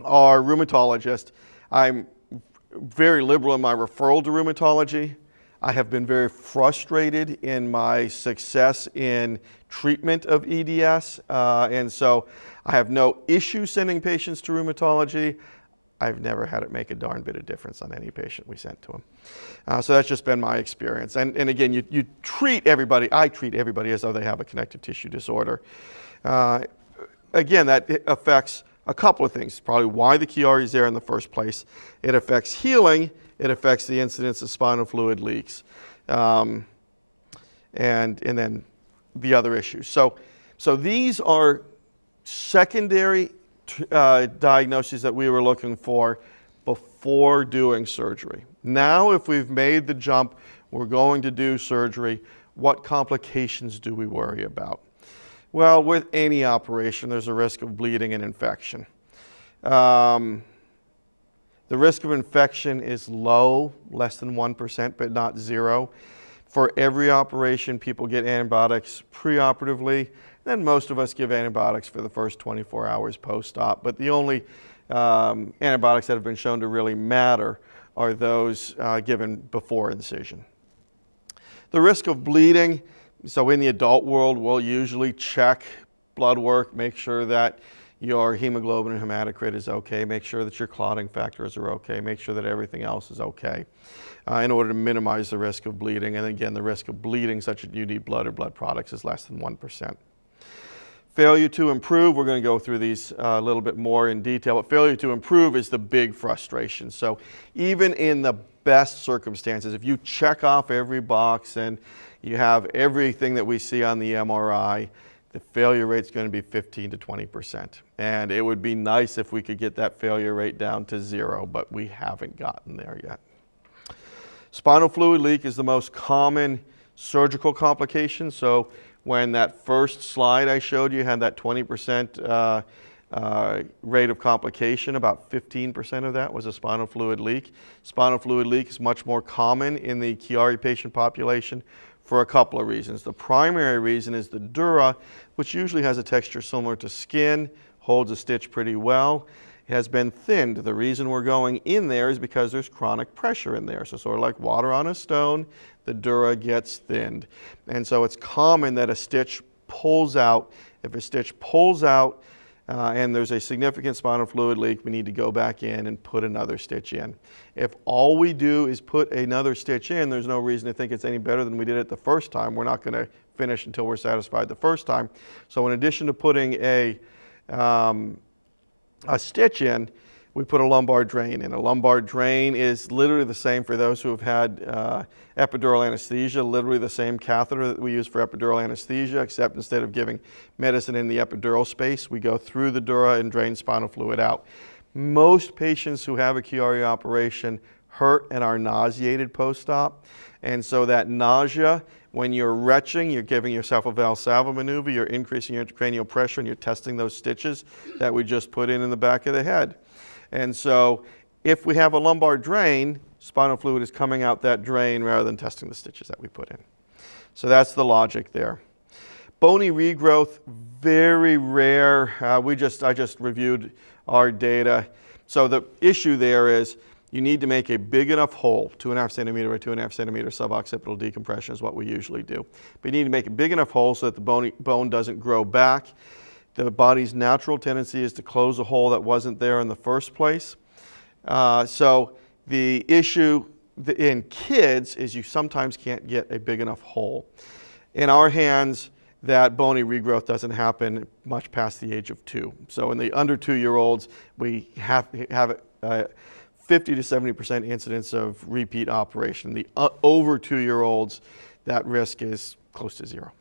are rheumatologists. I'm very liberal in my referral to rheumatology. I have been very frustrated in my success in treatment of EDS, and so I have no issue sending patients to rheumatology. I've never had it make a darn bit of difference on any patient we sent to them. So that's just been my experience. And again, you treat everybody, I treat everybody as though they have a connective tissue disorder. Again, that affects a couple of things. Probably why the Chiari is there in the first place. It affects healing. It affects the incidence of spinal fluid leaks. And then the other issues. So these are secondary diagnoses that we were looking for before doing surgery. Now, if we've made the jump, we're going to do surgery, what complications do we worry about? Well, with any operation, there's a risk of bleeding and infection. The risk of infection is low, less than 1%, but not 0. For every operation, people get antibiotics preoperatively. Then most of us give antibiotics for the first 24 hours post-op. But the only antibiotics that have been shown to really matter are those given before incision. The risk of bleeding, so in the adult world, we'll usually check blood work, make sure that your hemoglobin and hematocrit is okay, make sure that your clotting factors are okay, make sure that everything else is okay in order to minimize the risk of bleeding. And again, the risk of bleeding, such that you need blood or blood products, is less than 1%. Failure to improve, we're going to go through these a little bit more in detail, but failure to improve is the big frustration. So even in the best circumstances, if you check off every box and you have everything that we see on the MRI, the failure rate is going to be 15 to 20%. And it would be nice if we could get that failure rate down to 0, but we haven't gotten there yet. Spinal fluid leak is the most common surgical complication. So when that first slide I showed you had that 20% rate of complication, about 15% of that was a spinal fluid leak. Spinal fluid leak is much more common in the Chiari patient population for a couple of reasons. The primary reason is the dura, which usually has a texture similar to skin, holds a stitch pretty well. It has been thinned. The reason we're going in there is because there's chronic pressure in there. So sort of like water on a stone, the dura gets thinned. And so it's common that a stitch pulls out. If a stitch pulls out and there's a significant spinal fluid leak, we need to go back in and put another stitch in. If all we do is put another stitch in, there's no reason to think it's any better than we did it the first time. We're not going to finish until we're satisfied the first time. So in addition to putting a stitch in, we put a lumbar drain in. A lumbar drain is literally the same for those who have had epidural anesthesia, literally the same catheter that we use for epidural anesthesia, except instead of giving medicine in the epidural space, we go through the dura and drain spinal fluid out. Most patients who have a Chiari operation hurt and are nauseated post-op. And so that nausea, when you're retching, you're giving yourself a Valsalva maneuver, you're increasing your intracranial pressure, and you're testing those stitches that we just put in the back of the head. And so if we have a lumbar drain, spinal fluid is coming out that drain rather than testing the stitches that we put in. So that's the logic there. Bony regrowth, very rare. I just reviewed our data. So the issue there is you need to make a big enough hole, 2.5 centimeter by 2.5 centimeter suboccipital decompression is what we usually do. But you need to make a big enough hole so that the bone doesn't grow back. The body's natural tendency is to close a hole that wasn't there in the first place. So the issue in kids is you sometimes can't get a big enough hole. In our hands, that bony regrowth doesn't happen much past the age of 2. So in the under 2-year-olds, we have 50 to 70% incidence of repeat operation. The over 2-year-olds, that risk is close to 0.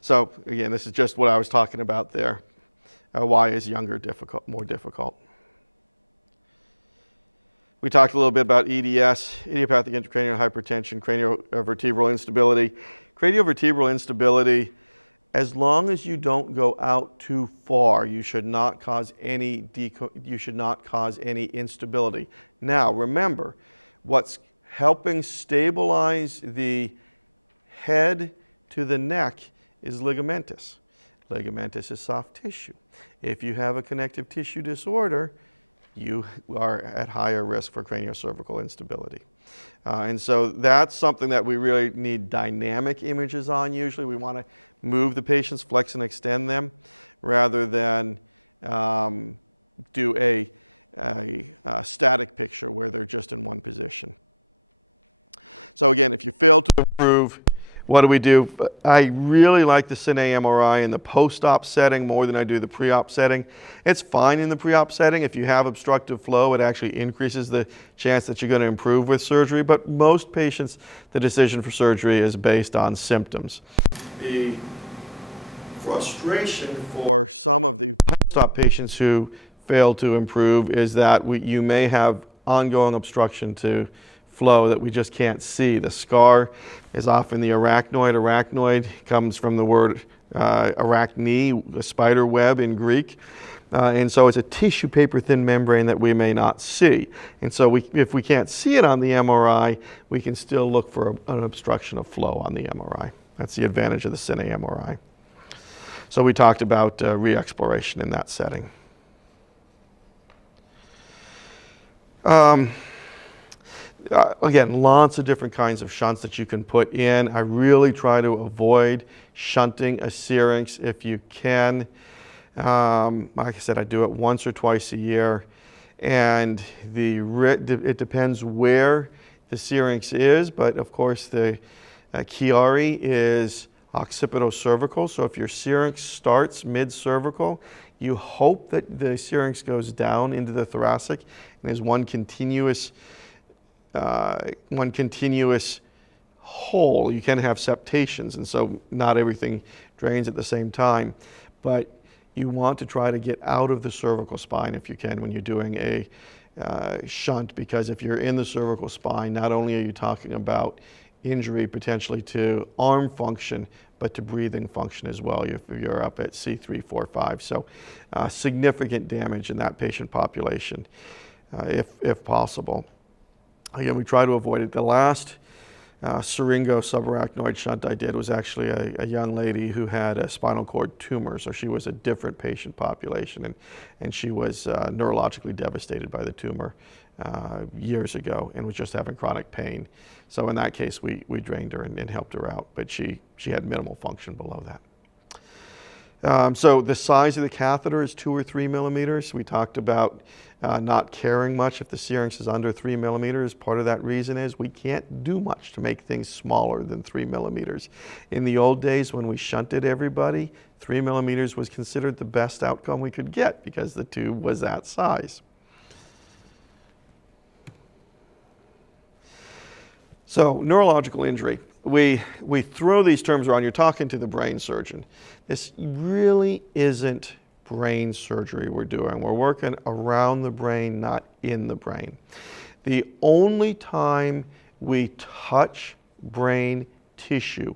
So again, this is just what I was talking about there. Why is younger more difficult? We talked a little bit about EDS, idiopathic intracranial hypertension, craniovertebral instability. Craniovertebral instability, as long as you don't go out too far, you should not cause any instability. Now, remember, what's helping stabilize the head to the neck is ligamentous. Ligamentous is soft tissue. If you have a connective tissue disorder, you are at higher risk for craniocervical instability. And so that's something that we really need dynamic images on usually. We want to move the patients, flex and extend them, rather than do a static picture where they're just in one position. So again, if you fail to improve, what do? I really like the Cine MRI in the post-op setting more than I do the pre-op setting. It's fine in the pre-op setting. If you have obstructive flow, it actually increases the chance that you're going to improve with surgery. But most patients, the decision for surgery is based on symptoms. The frustration for some of the post-op patients who fail to improve is that you may have ongoing obstruction to flow that we just can't see. The scar is often the arachnoid. Arachnoid comes from the word arachne, a spider web in Greek. And so it's a tissue paper thin membrane that we may not see. And so if we can't see it on the MRI, we can still look for an obstruction of flow on the MRI. That's the advantage of the Cine MRI. So we talked about re-exploration in that setting. Again, lots of different kinds of shunts that you can put in. I really try to avoid shunting a syrinx if you can. Like I said, I do it once or twice a year. And it depends where the syrinx is, but of course the Chiari is occipitocervical. So if your syrinx starts mid-cervical, you hope that the syrinx goes down into the thoracic and is one continuous hole. You can have septations, and so not everything drains at the same time. But you want to try to get out of the cervical spine if you can when you're doing a shunt, because if you're in the cervical spine, not only are you talking about injury potentially to arm function, but to breathing function as well if you're up at C3, 4, 5. So significant damage in that patient population if possible. Again, we try to avoid it. The last syringo subarachnoid shunt I did was actually a young lady who had a spinal cord tumor, so she was a different patient population, and she was neurologically devastated by the tumor years ago and was just having chronic pain. So in that case, we drained her and helped her out, but she had minimal function below that. So the size of the catheter is 2 or 3 millimeters. We talked about not caring much if the syrinx is under 3 millimeters. Part of that reason is we can't do much to make things smaller than 3 millimeters. In the old days when we shunted everybody, 3 millimeters was considered the best outcome we could get because the tube was that size. So neurological injury. We throw these terms around. You're talking to the brain surgeon. This really isn't brain surgery we're doing. We're working around the brain, not in the brain. The only time we touch brain tissue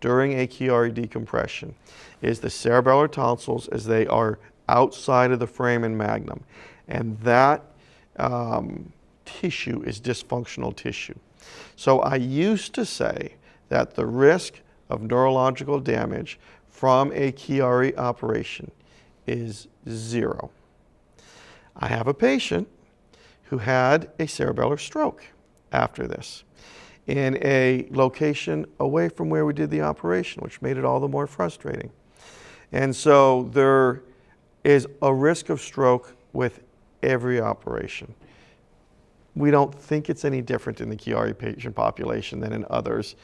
during a Chiari decompression is the cerebellar tonsils as they are outside of the foramen magnum. And that tissue is dysfunctional tissue. So I used to say that the risk of neurological damage from a Chiari operation is 0. I have a patient who had a cerebellar stroke after this in a location away from where we did the operation, which made it all the more frustrating. And so there is a risk of stroke with every operation. We don't think it's any different in the Chiari patient population than in others,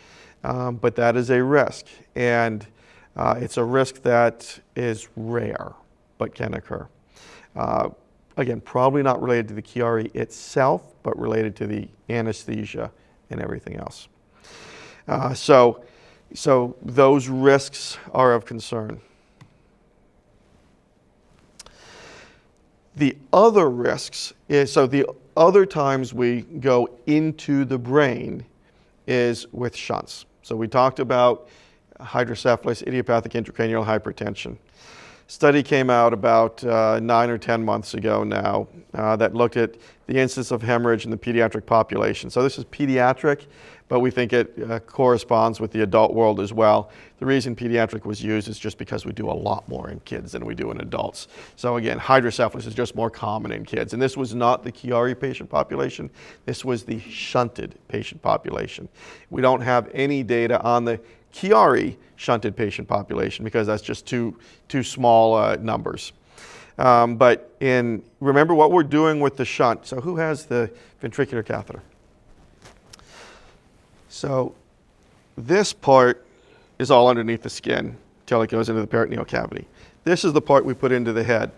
but that is a risk. And it's a risk that is rare, but can occur. Again, probably not related to the Chiari itself, but related to the anesthesia and everything else. So those risks are of concern. The other risks is, so the other times we go into the brain is with shunts. So we talked about hydrocephalus, idiopathic intracranial hypertension. Study came out about 9 or 10 months ago now that looked at the incidence of hemorrhage in the pediatric population. So this is pediatric, but we think it corresponds with the adult world as well. The reason pediatric was used is just because we do a lot more in kids than we do in adults. So again, hydrocephalus is just more common in kids. And this was not the Chiari patient population. This was the shunted patient population. We don't have any data on the Chiari shunted patient population because that's just too small numbers. But remember what we're doing with the shunt. So who has the ventricular catheter? So this part is all underneath the skin until it goes into the peritoneal cavity. This is the part we put into the head.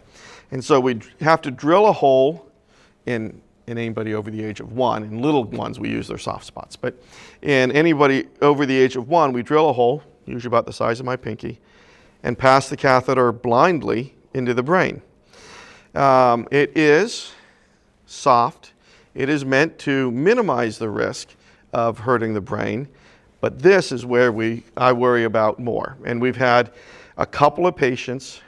And so we have to drill a hole in anybody over the age of 1. In little ones, we use their soft spots. But in anybody over the age of 1, we drill a hole, usually about the size of my pinky, and pass the catheter blindly into the brain. It is soft. It is meant to minimize the risk of hurting the brain, but this is where I worry about more. And we've had a couple of patients.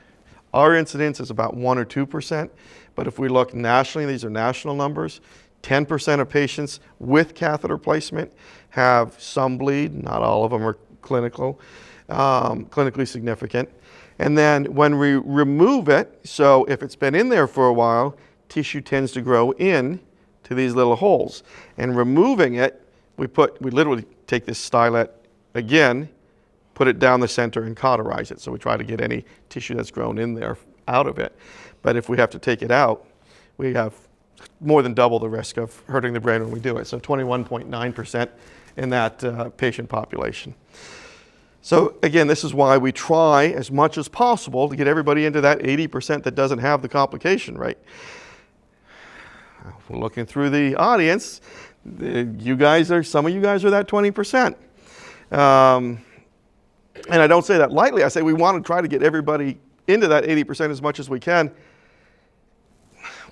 Our incidence is about 1 or 2%, but if we look nationally, these are national numbers, 10% of patients with catheter placement have some bleed. Not all of them are clinically significant. And then when we remove it, so if it's been in there for a while, tissue tends to grow in to these little holes. And removing it, we literally take this stylet again, put it down the center and cauterize it. So we try to get any tissue that's grown in there out of it. But if we have to take it out, we have more than double the risk of hurting the brain when we do it. So 21.9% in that patient population. So again, this is why we try as much as possible to get everybody into that 80% that doesn't have the complication, right? We're looking through the audience. Some of you guys are that 20%. And I don't say that lightly. I say we want to try to get everybody into that 80% as much as we can.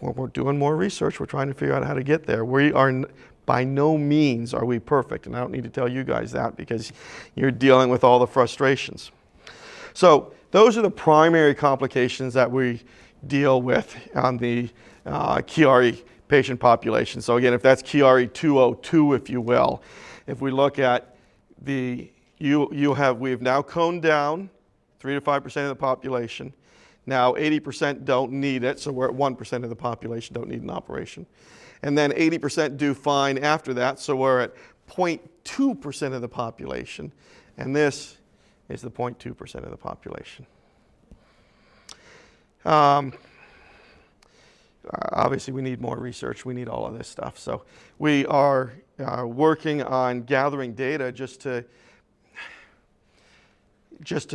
Well, we're doing more research. We're trying to figure out how to get there. We are, by no means are we perfect. And I don't need to tell you guys that because you're dealing with all the frustrations. So those are the primary complications that we deal with on the Chiari patient population. So again, if that's Chiari 202, if you will, if we look at we've now coned down 3 to 5% of the population. Now 80% don't need it, so we're at 1% of the population don't need an operation. And then 80% do fine after that, so we're at 0.2% of the population. And this is the 0.2% of the population. Obviously, we need more research. We need all of this stuff. So we are working on gathering data just to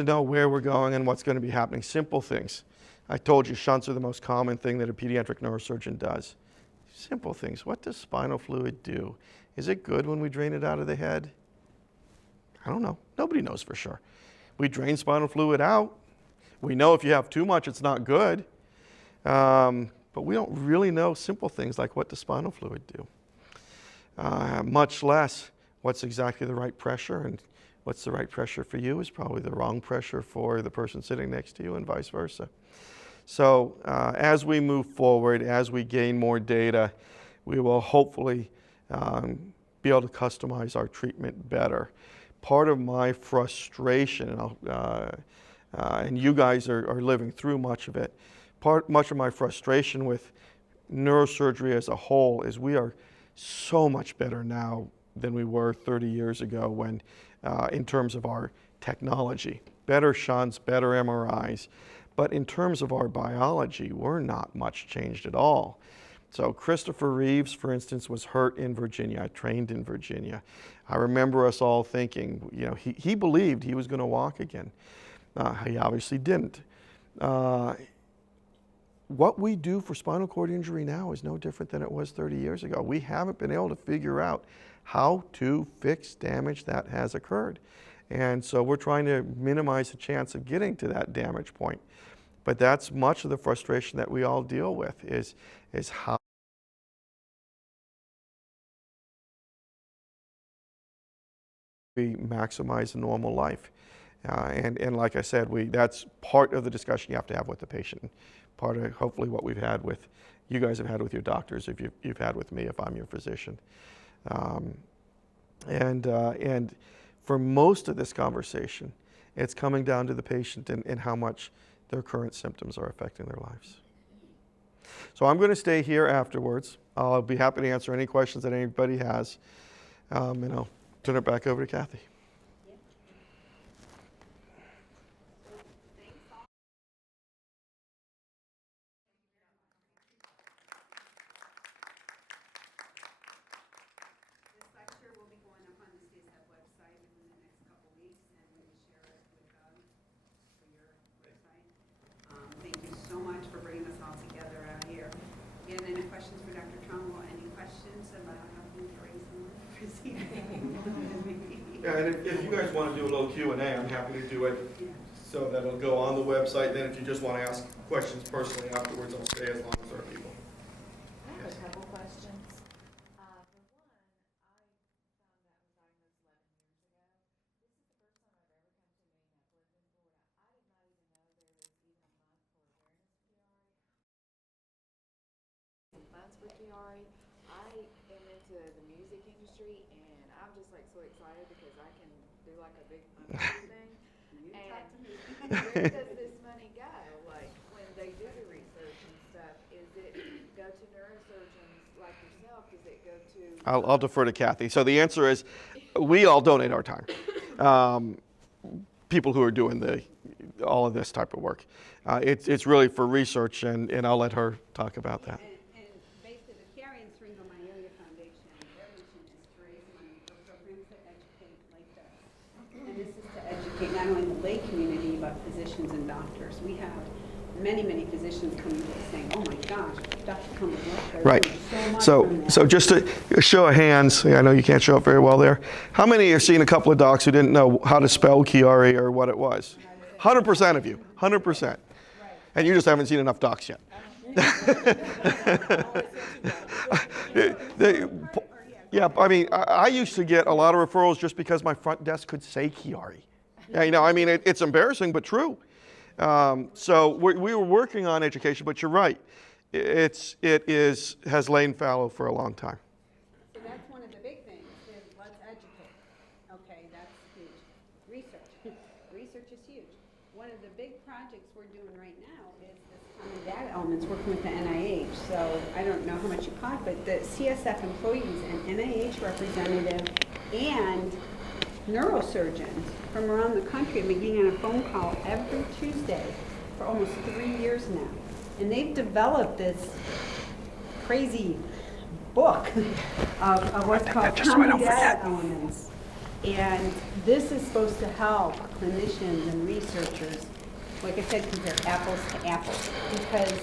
know where we're going and what's going to be happening. Simple things. I told you shunts are the most common thing that a pediatric neurosurgeon does. Simple things. What does spinal fluid do? Is it good when we drain it out of the head? I don't know. Nobody knows for sure. We drain spinal fluid out. We know if you have too much, it's not good. But we don't really know simple things like what does spinal fluid do. Much less what's exactly the right pressure, and what's the right pressure for you is probably the wrong pressure for the person sitting next to you and vice versa. So as we move forward, as we gain more data, we will hopefully be able to customize our treatment better. Part of my frustration, and you guys are living through much of it, much of my frustration with neurosurgery as a whole is we are so much better now than we were 30 years ago when, in terms of our technology. Better shunts, better MRIs. But in terms of our biology, we're not much changed at all. So Christopher Reeves, for instance, was hurt in Virginia. I trained in Virginia. I remember us all thinking, you know, he believed he was going to walk again. He obviously didn't. What we do for spinal cord injury now is no different than it was 30 years ago. We haven't been able to figure out how to fix damage that has occurred. And so we're trying to minimize the chance of getting to that damage point. But that's much of the frustration that we all deal with is how we maximize a normal life. And like I said, that's part of the discussion you have to have with the patient. Part of hopefully what we've had with, you guys have had with your doctors, if you've had with me if I'm your physician. And for most of this conversation, it's coming down to the patient and how much their current symptoms are affecting their lives. So I'm going to stay here afterwards. I'll be happy to answer any questions that anybody has. And I'll turn it back over to Kathy. This lecture will be going up on the CSF website in the next couple weeks, and we'll share it with for your website. Thank you so much for bringing us all together out here. Again, any questions for Dr. Trumble? Any questions about how we raise and proceed? Yeah, and if you guys want to do a little Q&A, I'm happy to do it. So that'll go on the website. And then if you just want to ask questions personally afterwards, I'll stay as long as there are people. I have a couple questions. For one, I found out I was diagnosed 11 years ago. This is the first time I've ever come to me, and I've lived in Florida. I did not even know there was even a month for awareness of Chiari. Months for Chiari. I am into the music industry, and I'm just like so excited because I can do like a big fundraiser thing. And where does this money go? Like when they do the research and stuff, is it go to neurosurgeons like yourself? Does it go to? I'll defer to Kathy. So the answer is, we all donate our time. People who are doing all of this type of work. It's really for research, and I'll let her talk about that. And basically, the Chiari and Syringomyelia Foundation, their mission is to raise money for programs that educate like this. And this is to educate not only the lay community, but physicians and doctors. We have many, many physicians coming to us saying, oh my gosh, Dr. Trumble, Right. so much. So just a show of hands, I know you can't show up very well there. How many have seen a couple of docs who didn't know how to spell Chiari or what it was? 100% of you, 100%. Right. And you just haven't seen enough docs yet. Yeah, I mean, I used to get a lot of referrals just because my front desk could say Chiari. Yeah, you know, I mean, it's embarrassing, but true. So we were working on education, but you're right. It has lain fallow for a long time. So that's one of the big things is let's educate. Okay, that's huge. Research. Research is huge. One of the big projects we're doing right now is this common data elements working with the NIH. So I don't know how much you caught, but the CSF employees and NIH representative and neurosurgeons from around the country have been getting on a phone call every Tuesday for almost 3 years now. And they've developed this crazy book of what's called common data elements. And this is supposed to help clinicians and researchers, like I said, compare apples to apples. Because,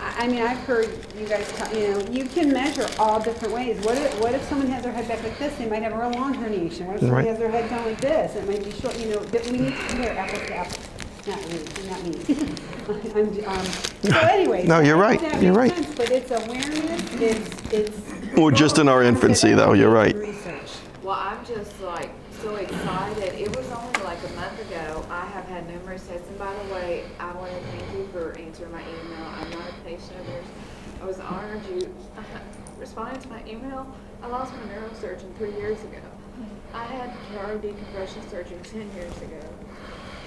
I mean, I've heard you guys talk, you know, you can measure all different ways. What if someone has their head back like this? They might have a real long herniation. What if someone has their head down like this? It might be short, you know, that we need to compare apples to apples. Not me. So anyway. No, you're right. You're right. Sense, but it's awareness. It's. We're just in our infancy, though. You're right. Research. Well, I'm just like so excited. It was only like a month ago. I have had numerous tests. And by the way, I want to thank you for answering my email. I'm not a patient of yours. I was honored you responded to my email. I lost my neurosurgeon 3 years ago. I had Chiari decompression surgery 10 years ago.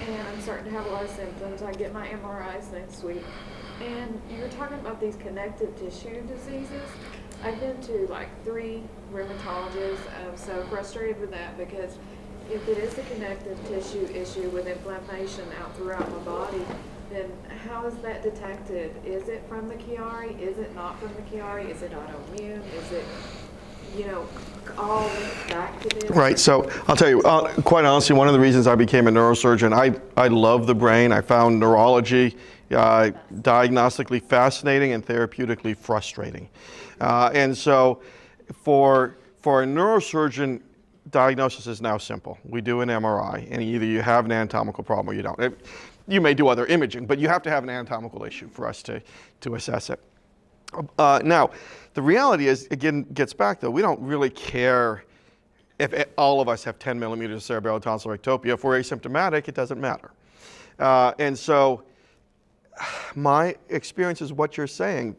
And I'm starting to have a lot of symptoms. I get my MRIs next week. And you were talking about these connective tissue diseases. I've been to like 3 rheumatologists. I'm so frustrated with that because if it is a connective tissue issue with inflammation out throughout my body, then how is that detected? Is it from the Chiari? Is it not from the Chiari? Is it autoimmune? Is it, all linked back to this? Right, so I'll tell you, quite honestly, one of the reasons I became a neurosurgeon, I love the brain. I found neurology diagnostically fascinating and therapeutically frustrating. And so for a neurosurgeon, diagnosis is now simple. We do an MRI, and either you have an anatomical problem or you don't. You may do other imaging, but you have to have an anatomical issue for us to assess it. Now, the reality is, again, gets back though, we don't really care if all of us have 10 millimeters of cerebellar tonsillar ectopia. If we're asymptomatic, it doesn't matter. And so my experience is what you're saying.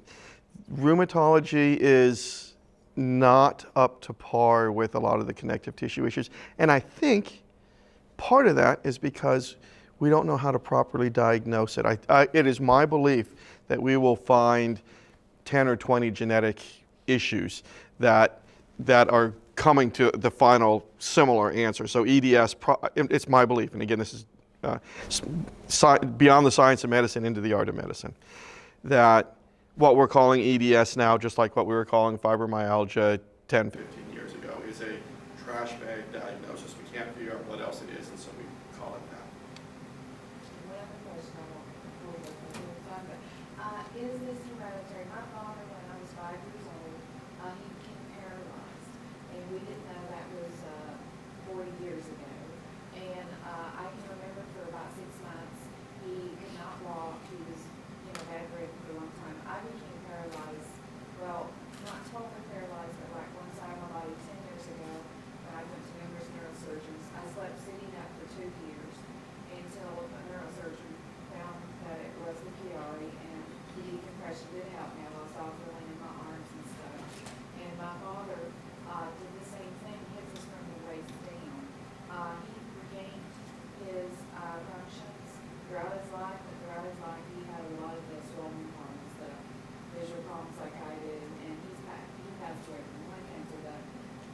Rheumatology is not up to par with a lot of the connective tissue issues. And I think part of that is because we don't know how to properly diagnose it. It is my belief that we will find 10 or 20 genetic issues that are coming to the final similar answer. So EDS, it's my belief, and again, this is beyond the science of medicine into the art of medicine, that what we're calling EDS now, just like what we were calling fibromyalgia 10, 15 years ago, is a trash bag diagnosis. We can't figure out what else it is, and so we call it that. Is this hereditary? My father, when I was 5 years old, he became paralyzed, and we didn't know that was 40 years ago. And I can remember for about 6 months, he could not walk. He was, bedridden for a long time. I became paralyzed. Well, not totally paralyzed, but like one side of my body 10 years ago when I went to numerous neurosurgeons. I slept sitting up for 2 years until a neurosurgeon found that it was the Chiari, and the decompression did help me. I lost all feeling in my arms and stuff. And my father did the same thing. His was from the waist down. He regained his functions throughout his life, but throughout his life he had a lot of the swollen problems, the visual problems like I did, and he passed away from lung cancer. But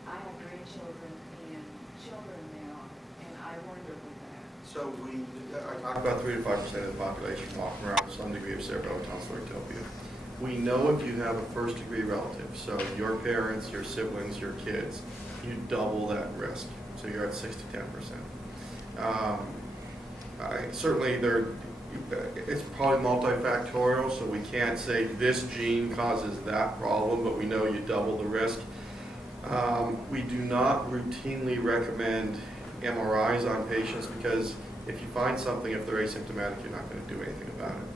I have grandchildren and children now, and I wonder with that. So I talk about 3 to 5% of the population walking around with some degree of cerebellar tonsillar ectopia. We know if you have a first-degree relative, so your parents, your siblings, your kids, you double that risk. So you're at 6 to 10%. Certainly, it's probably multifactorial, so we can't say this gene causes that problem, but we know you double the risk. We do not routinely recommend MRIs on patients because if you find something, if they're asymptomatic, you're not going to do anything about it.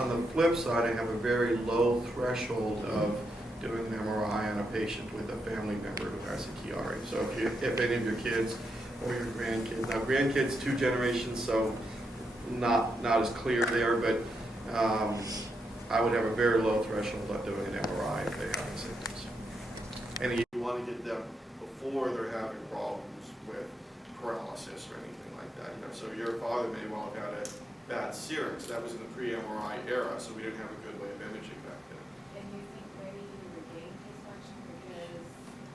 On the flip side, I have a very low threshold of doing an MRI on a patient with a family member who has a Chiari. So if any of your kids or your grandkids, now grandkids 2 generations, so not as clear there, but I would have a very low threshold of doing an MRI if they're having symptoms. And you want to get them before they're having problems with paralysis or anything like that. So your father may well have had a bad syrinx. That was in the pre-MRI era, so we didn't have a good way of imaging back then. And you think maybe he regained his function because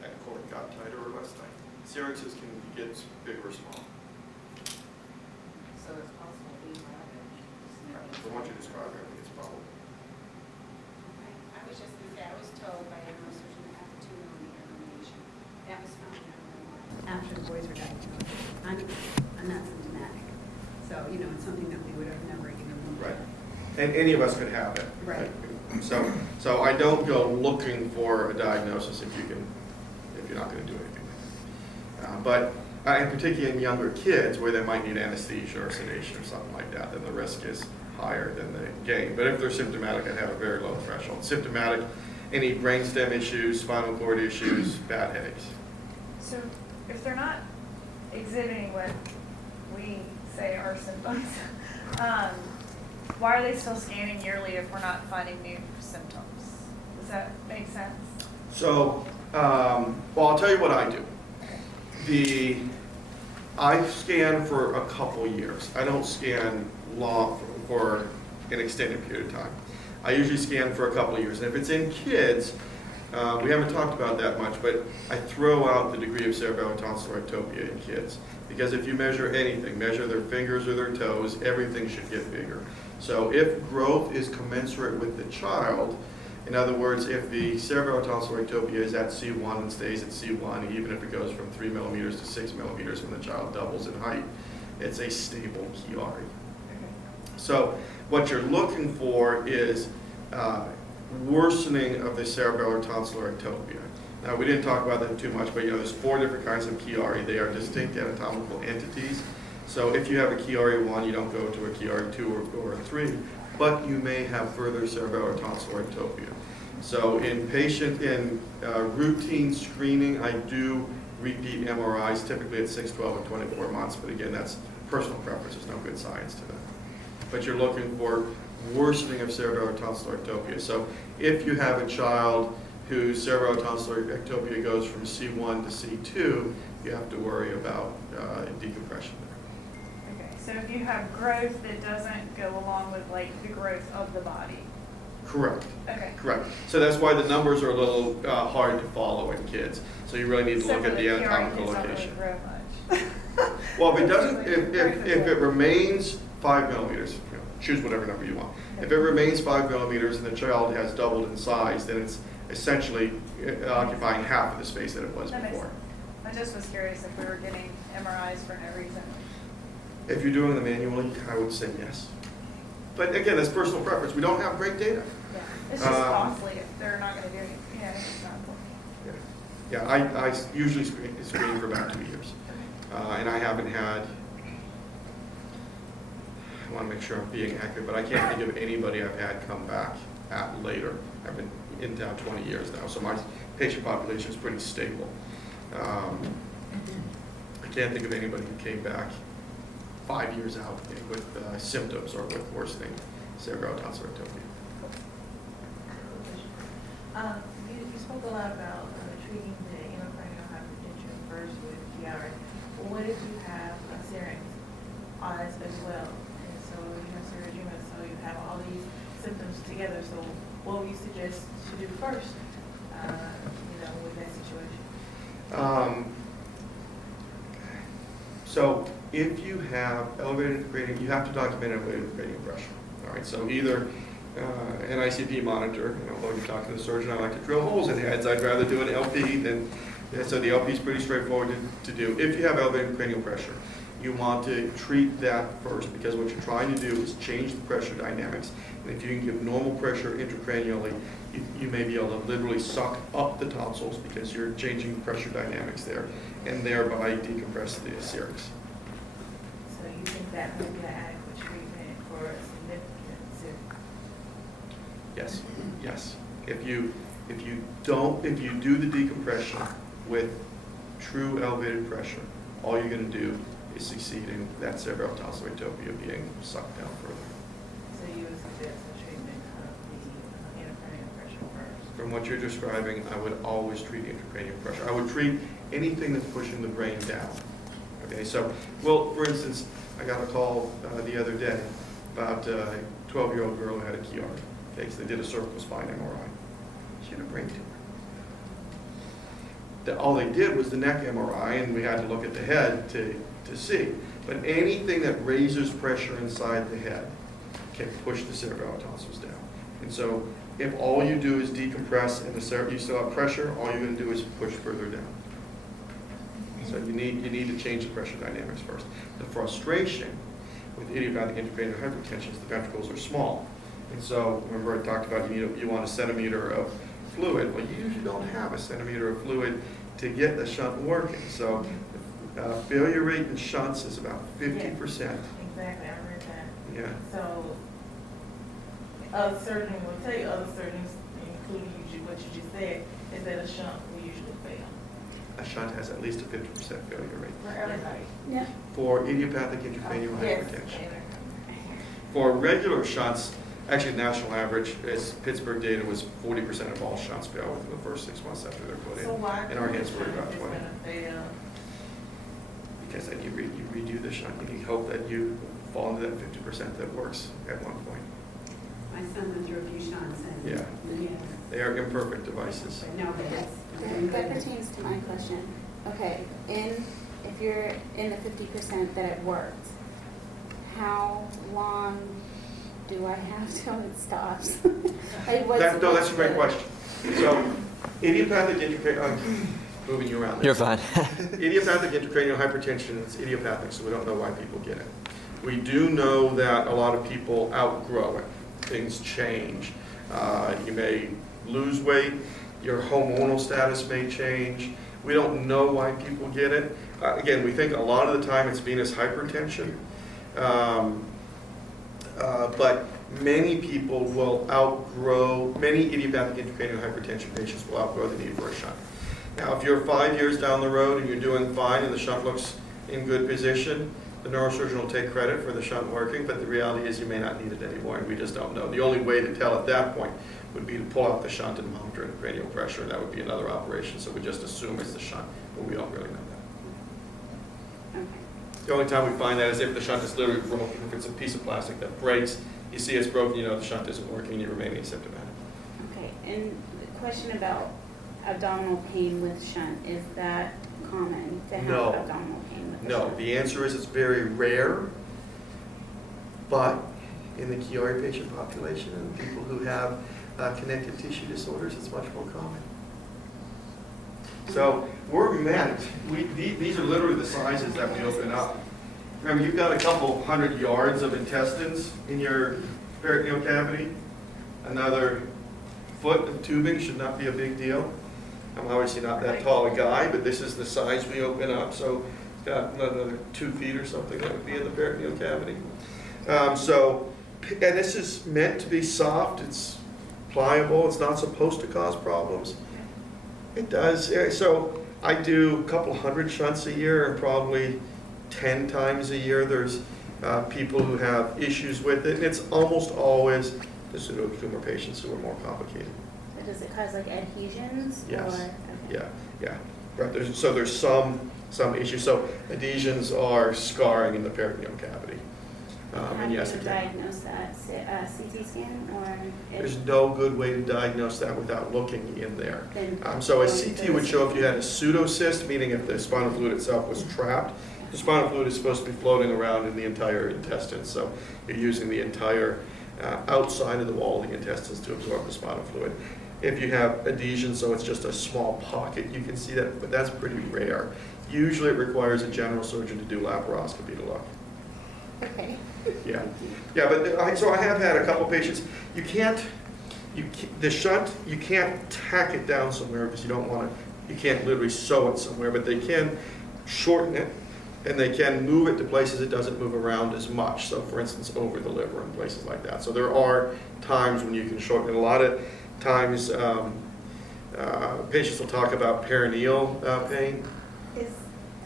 That cord got tighter or less tight. Syrinxes can get big or small. so it's possible he might have From what you described, I think it's probable. I was just going to say, I was told by a neurosurgeon to have a 2 millimeter herniation. That was found after the boys were diagnosed. I'm not symptomatic. So, it's something that we would have never even looked at. Right. And any of us could have that. Right. So I don't go looking for a diagnosis if you're not going to do anything. But in particular in younger kids where they might need anesthesia or sedation or something like that, then the risk is higher than the gain. But if they're symptomatic, I'd have a very low threshold. Symptomatic, any brainstem issues, spinal cord issues, bad headaches. So if they're not exhibiting what we say are symptoms, why are they still scanning yearly if we're not finding new symptoms? Does that make sense? So, well, I'll tell you what I do. Okay. I scan for a couple years. I don't scan long for an extended period of time. I usually scan for a couple years. And if it's in kids, we haven't talked about that much, but I throw out the degree of cerebellar tonsillar ectopia in kids. Because if you measure anything, measure their fingers or their toes, everything should get bigger. So if growth is commensurate with the child, in other words, if the cerebral tonsillar ectopia is at C1 and stays at C1, even if it goes from 3 millimeters to 6 millimeters when the child doubles in height, it's a stable Chiari. Okay. So what you're looking for is worsening of the cerebellar tonsillar ectopia. Now, we didn't talk about that too much, but there's 4 different kinds of Chiari. They are distinct anatomical entities. So if you have a Chiari 1, you don't go to a Chiari 2 or a 3, but you may have further cerebellar tonsillar ectopia. So in routine screening, I do repeat MRIs, typically at 6, 12, and 24 months, but again, that's personal preference. There's no good science to that. But you're looking for worsening of cerebellar tonsillar ectopia. So if you have a child whose cerebellar tonsillar ectopia goes from C1 to C2, you have to worry about decompression. Okay, so if you have growth that doesn't go along with like the growth of the body. Correct. Okay. Correct. So that's why the numbers are a little hard to follow in kids. So you really need to Except look for at the the Chiari anatomical kids don't really location. grow much. Well, if it It seems doesn't, like if growth is it what- remains 5 millimeters, choose whatever number you want. If it remains 5 millimeters and the child has doubled in size, then it's essentially occupying half of the space that it was That makes before. sense. I just was curious if we were getting MRIs for no reason. If you're doing them manually, I would say yes. But again, that's personal preference. We don't have great data. Yeah, it's just costly if they're not gonna do anything. Yeah, it's just not important. Yeah, I usually screen for about 2 years. Okay. And I haven't had, I want to make sure I'm being accurate, but I can't think of anybody I've had come back at later. I've been in town 20 years now, so my patient population is pretty stable. I can't think of anybody who came back 5 years out with symptoms or with worsening cerebral tonsillar ectopia. You spoke a lot about treating the intracranial hypertension first with Chiari. Well, what if you have a syrinx as well? And so you have serogema, so you have all these symptoms together. So what would you suggest to do first, with that situation? So if you have elevated intracranial, you have to document elevated intracranial pressure. All right, so either an ICP monitor, when you talk to the surgeon, I like to drill holes in heads. I'd rather do an LP than, so the LP is pretty straightforward to do. If you have elevated intracranial pressure, you want to treat that first, because what you're trying to do is change the pressure dynamics. And if you can give normal pressure intracranially, you may be able to literally suck up the tonsils because you're changing the pressure dynamics there, and thereby decompress the syrinx. So you think that would be an adequate treatment for a significant symptom? Yes, yes. If you do the decompression with true elevated pressure, all you're going to do is succeed in that cerebral tonsillar ectopia being sucked down further. So you would suggest a treatment of the intracranial pressure first? From what you're describing, I would always treat intracranial pressure. I would treat anything that's pushing the brain down. Okay, so, well, for instance, I got a call the other day about a 12-year-old girl who had a Chiari. Okay, so they did a cervical spine MRI. She had a brain tumor. All they did was the neck MRI, and we had to look at the head to see. But anything that raises pressure inside the head can push the cerebral tonsils down. And so if all you do is decompress and you still have pressure, all you're going to do is push further down. So you need to change the pressure dynamics first. The frustration with idiopathic intracranial hypertension is the ventricles are small. And so remember I talked about you want a centimeter of fluid. Well, you usually don't have a centimeter of fluid to get the shunt working. So failure rate in shunts is about 50%. Exactly, I heard that. Yeah. So, a surgeon will tell you, other surgeons, including you, what you just said, is that a shunt will usually fail. A shunt has at least a 50% failure rate. For everybody? Yeah. For idiopathic intracranial Yes. hypertension. For regular shunts, actually the national average is Pittsburgh data was 40% of all shunts fail within the first 6 months after they're put in. So why? In our hands, we're couldn't about it's 20. gonna fail? Because then you redo the shunt, and you hope that you fall into that 50% that works at one point. My son went through a few shunts and. Yeah. Yeah. They are imperfect devices. But no, but it's doing good That now. pertains to my question. Okay, if you're in the 50% that it worked, how long do I have to when it stops? Like, what's No, that's a great the- question. So, idiopathic intracranial, moving you around. You're fine. Idiopathic intracranial hypertension is idiopathic, so we don't know why people get it. We do know that a lot of people outgrow it. Things change. You may lose weight. Your hormonal status may change. We don't know why people get it. Again, we think a lot of the time it's venous hypertension. But many people will outgrow, many idiopathic intracranial hypertension patients will outgrow the need for a shunt. Now, if you're 5 years down the road and you're doing fine and the shunt looks in good position, the neurosurgeon will take credit for the shunt working, but the reality is you may not need it anymore, and we just don't know. The only way to tell at that point would be to pull out the shunt and monitor intracranial pressure, and that would be another operation, so we just assume it's the shunt, but we don't really know that. The only time we find that is if the shunt is literally broken. If it's a piece of plastic that breaks, you see it's broken, you know the shunt isn't working, you remain asymptomatic. Okay, and the question about abdominal pain with shunt, is that common to have No. abdominal pain with No, shunt? the answer is it's very rare, but in the Chiari patient population and people who have connective tissue disorders, it's much more common. So we're meant, these are literally the sizes that we open up. Remember, you've got a couple hundred yards of intestines in your peritoneal cavity. Another foot of tubing should not be a big deal. I'm obviously not that tall a guy, but this is the size we open up. So it's got another 2 feet or something that would be in the peritoneal cavity. And this is meant to be soft. It's pliable. It's not supposed to cause problems. It does. So I do a couple hundred shunts a year, and probably 10 times a year there's people who have issues with it. And it's almost always the pseudotumor patients who are more complicated. So does it cause like adhesions? Yes. Or? Yeah. Right. There's some issues. So adhesions are scarring in the peritoneal cavity. And yes, to it can. diagnose that, CT scan, or? There's no good way to diagnose that without looking in there. Then- So a CT would show if you had a pseudocyst, meaning if the spinal fluid itself was trapped. The spinal fluid is supposed to be floating around in the entire intestine, so you're using the entire outside of the wall of the intestines to absorb the spinal fluid. If you have adhesion, so it's just a small pocket, you can see that, but that's pretty rare. Usually it requires a general surgeon to do laparoscopy to look. Okay. Yeah, but so I have had a couple patients. The shunt, you can't tack it down somewhere because you don't want to. You can't literally sew it somewhere, but they can shorten it, and they can move it to places it doesn't move around as much. So, for instance, over the liver and places like that. So there are times when you can shorten it. A lot of times, patients will talk about perineal pain. Is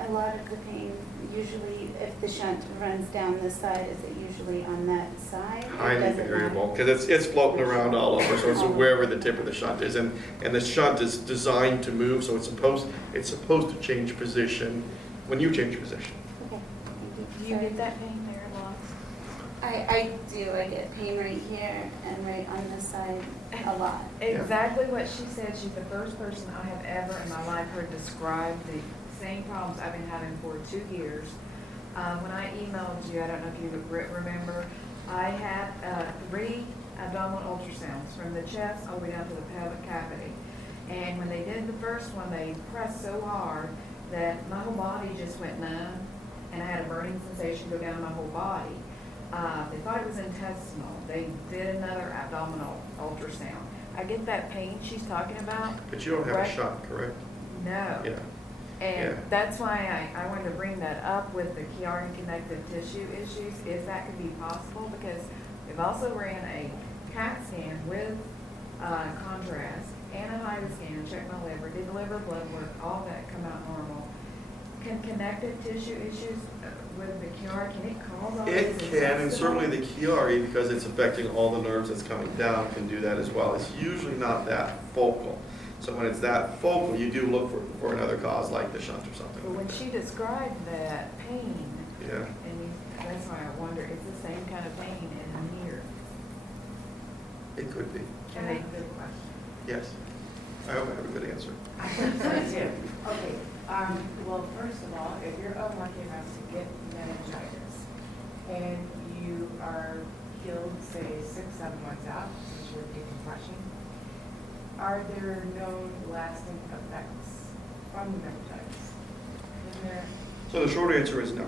a lot of the pain usually, if the shunt runs down this side, is it usually on that side? Highly Does it variable, matter? because it's floating around all over, so it's wherever the tip of the shunt is, and the shunt is designed to move, so it's supposed to change position when you change position. Okay. Do you get that pain there, Lots? I do, I get pain right here and right on this side a lot. Exactly what she said. She's the first person I have ever in my life heard describe the same problems I've been having for 2 years. When I emailed you, I don't know if you remember, I had 3 abdominal ultrasounds from the chest all the way down to the pelvic cavity. And when they did the first one, they pressed so hard that my whole body just went numb, and I had a burning sensation go down my whole body. They thought it was intestinal. They did another abdominal ultrasound. I get that pain she's talking about. But you don't have a Right. shunt, correct? No. Yeah. And Yeah. that's why I wanted to bring that up with the Chiari connective tissue issues, if that could be possible, because we've also ran a CAT scan with contrast and a HIDA scan and checked my liver, did the liver blood work, all that come out normal. Can connective tissue issues with the Chiari, can it cause all It this? can, and intestinal? certainly the Chiari, because it's affecting all the nerves that's coming down, can do that as well. It's usually not that focal. So when it's that focal, you do look for another cause like the shunt or But something. when she described that pain, Yeah. that's why I wonder, it's the same kind of pain in here. It could be. And I they, have a good question. Yes. I hope I have a good answer. Okay, well, first of all, if you're unlucky enough to get meningitis and you are healed, say, 6-7 months out, since you're decompression, are there known lasting effects from the meningitis? Is there? So the short answer is no.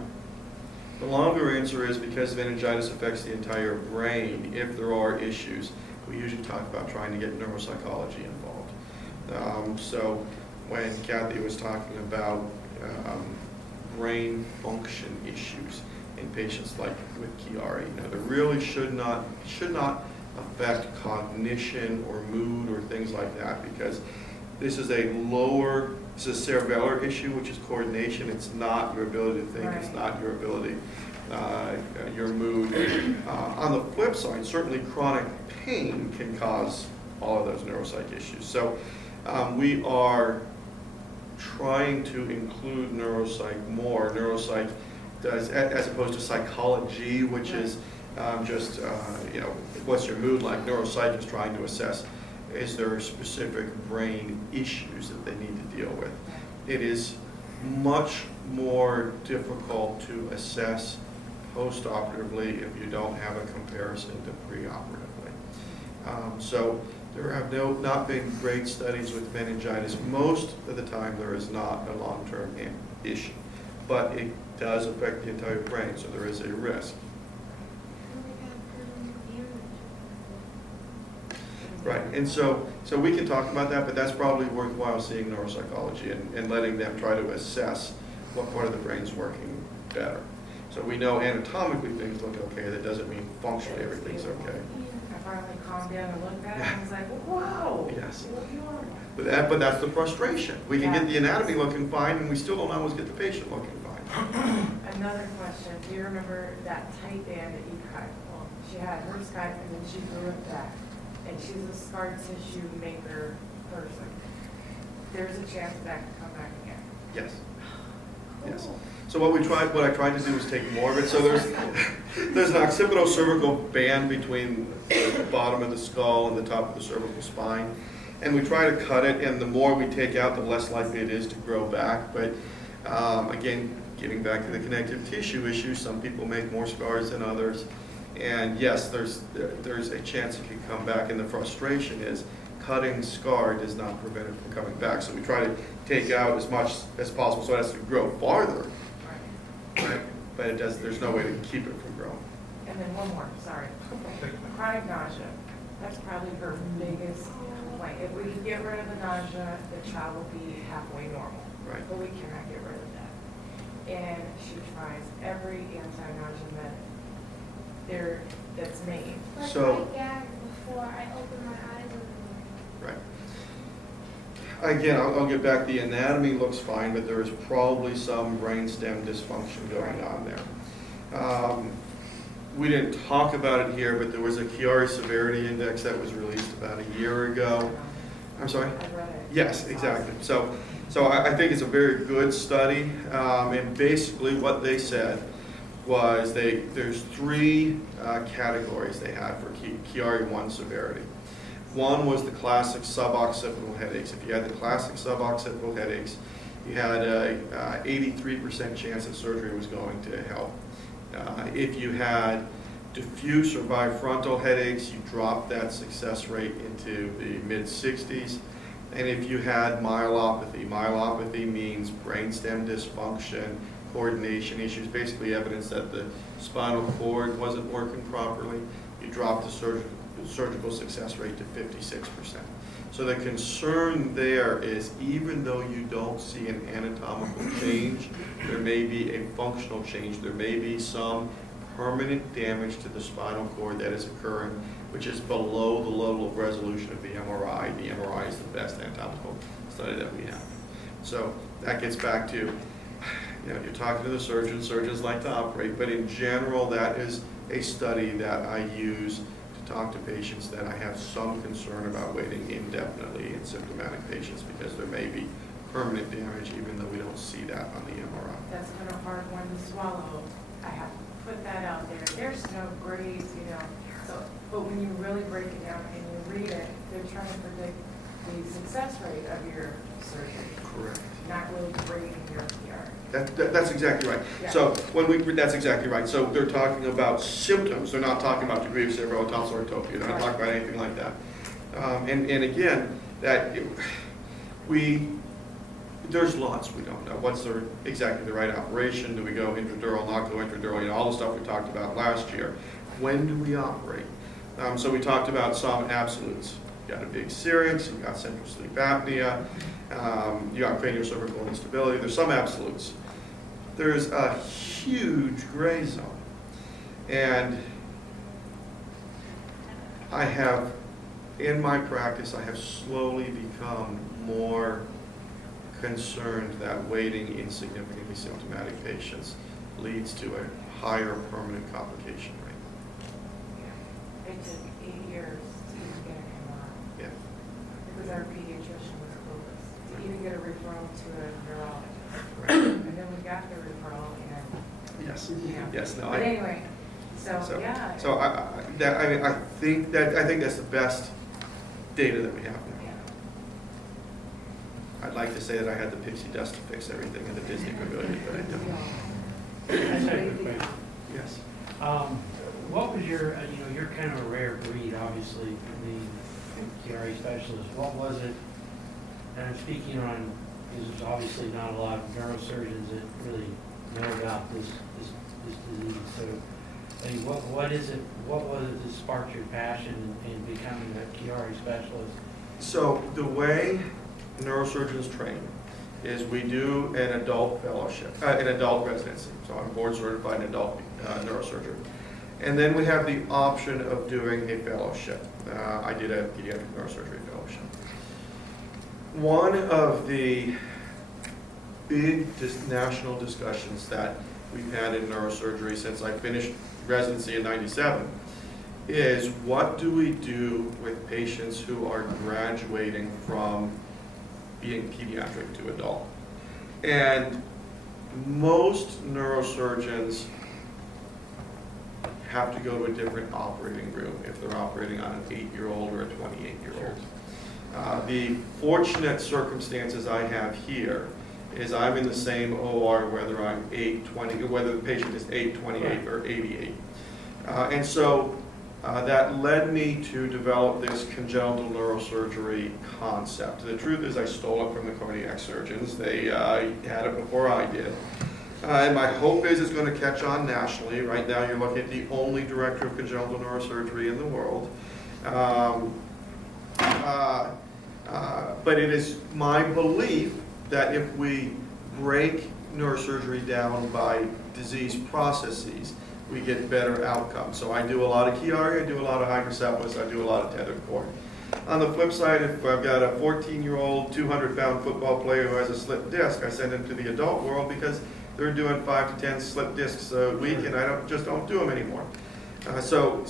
The longer answer is because meningitis affects the entire brain, if there are issues, we usually talk about trying to get neuropsychology involved. So when Kathy was talking about brain function issues in patients like with Chiari, there really should not affect cognition or mood or things like that, because this is a cerebellar issue, which is coordination. It's not your ability to think. It's not your ability, your mood. On the flip side, certainly chronic pain can cause all of those neuropsych issues. So we are trying to include neuropsych more. Neuropsych does, as opposed to psychology, which is just, what's your mood like? Neuropsych is trying to assess, is there specific brain issues that they need to deal with? It is much more difficult to assess post-operatively if you don't have a comparison to pre-operatively. So there have not been great studies with meningitis. Most of the time there is not a long-term issue, but it does affect the entire brain, so there is a risk. Right, and so we can talk about that, but that's probably worthwhile seeing neuropsychology and letting them try to assess what part of the brain's working better. So we know anatomically things look okay, that doesn't mean functionally everything's okay. I finally calmed down and looked at it, and I was like, wow! Yes. What are you on? But that's the frustration. We can get the anatomy looking fine, and we still don't always get the patient looking fine. Another question, do you remember that tight band that you cut? Well, she had hers cut, and then she grew it back. And she's a scar tissue maker person. There's a chance that could come back again. Yes. Yes. So what I tried to do is take more of it. So there's an occipital-cervical band between the bottom of the skull and the top of the cervical spine. And we try to cut it, and the more we take out, the less likely it is to grow back. But again, getting back to the connective tissue issue, some people make more scars than others. And yes, there's a chance it can come back, and the frustration is cutting scar does not prevent it from coming back. So we try to take out as much as possible so it has to grow farther, right? But it does. There's no way to keep it from growing. And then one more, sorry. Chronic nausea. That's probably her biggest complaint. If we could get rid of the nausea, the child will be halfway normal. Right. But we cannot get rid of that. And she tries every anti-nausea med that's made. Like So- I gagged before I opened my eyes in the morning. Right. Again, I'll get back. The anatomy looks fine, but there is probably some brainstem dysfunction going on there. We didn't talk about it here, but there was a Chiari Severity Index that was released about a year ago. I'm sorry? I've read it. Yes, exactly. So I think it's a very good study, and basically what they said was there's three categories they had for Chiari 1 severity. One was the classic suboccipital headaches. If you had the classic suboccipital headaches, you had a 83% chance that surgery was going to help. If you had diffuse or bifrontal headaches, you dropped that success rate into the mid-60s. And if you had myelopathy means brainstem dysfunction, coordination issues, basically evidence that the spinal cord wasn't working properly, you dropped the surgical success rate to 56%. So the concern there is, even though you don't see an anatomical change, there may be a functional change. There may be some permanent damage to the spinal cord that is occurring, which is below the level of resolution of the MRI. The MRI is the best anatomical study that we have. So that gets back to, you're talking to the surgeon. Surgeons like to operate, but in general, that is a study that I use to talk to patients that I have some concern about waiting indefinitely in symptomatic patients, because there may be permanent damage even though we don't see that on the MRI. That's kind of a hard one to swallow. I have to put that out there. There's no grades, so, but when you really break it down and you read it, they're trying to predict the success rate of your surgery. Correct. Not really breaking your PR. That's exactly right. Yeah. So that's exactly right. So they're talking about symptoms. They're not talking about degree of cerebral tonsillectopia. They're not talking about anything like that. And again, there's lots we don't know. What's exactly the right operation? Do we go intradural, not go intradural? All the stuff we talked about last year. When do we operate? So we talked about some absolutes. You got a big serous, you got central sleep apnea, you got craniocervical instability. There's some absolutes. There's a huge gray zone. And in my practice, I have slowly become more concerned that waiting in significantly symptomatic patients leads to a higher permanent complication rate. It took 8 years to even get an MRI. Yeah. Because our pediatrician was clueless. To even get a referral to a neurologist. And then we got the referral and, Yes. yeah. Yes. No. But anyway, so yeah. So I think that's the best data that we have now. Yeah. I'd like to say that I had the pixie dust to fix everything in the Disney pavilion, but I don't. So what do you think? Yes. What was you're kind of a rare breed, obviously, being a Chiari specialist. What was it, and I'm speaking on, because there's obviously not a lot of neurosurgeons that really know about this disease. So, I mean, what was it that sparked your passion in becoming a Chiari specialist? So the way neurosurgeons train is we do an adult fellowship, an adult residency. So I'm board certified in adult neurosurgery. And then we have the option of doing a fellowship. I did a pediatric neurosurgery fellowship. One of the big national discussions that we've had in neurosurgery since I finished residency in '97 is what do we do with patients who are graduating from being pediatric to adult? And most neurosurgeons have to go to a different operating room if they're operating on an 8-year-old or a 28-year-old. The fortunate circumstances I have here is I'm in the same OR whether I'm 8, 20, whether the patient is 8, 28, or 88. And so that led me to develop this congenital neurosurgery concept. The truth is I stole it from the cardiac surgeons. They had it before I did. And my hope is it's going to catch on nationally. Right now you're looking at the only director of congenital neurosurgery in the world. But it is my belief that if we break neurosurgery down by disease processes, we get better outcomes. So I do a lot of Chiari, I do a lot of hydrocephalus, I do a lot of tethered cord. On the flip side, if I've got a 14-year-old, 200-pound football player who has a slipped disc, I send him to the adult world because they're doing 5 to 10 slip discs a week, and I just don't do them anymore. So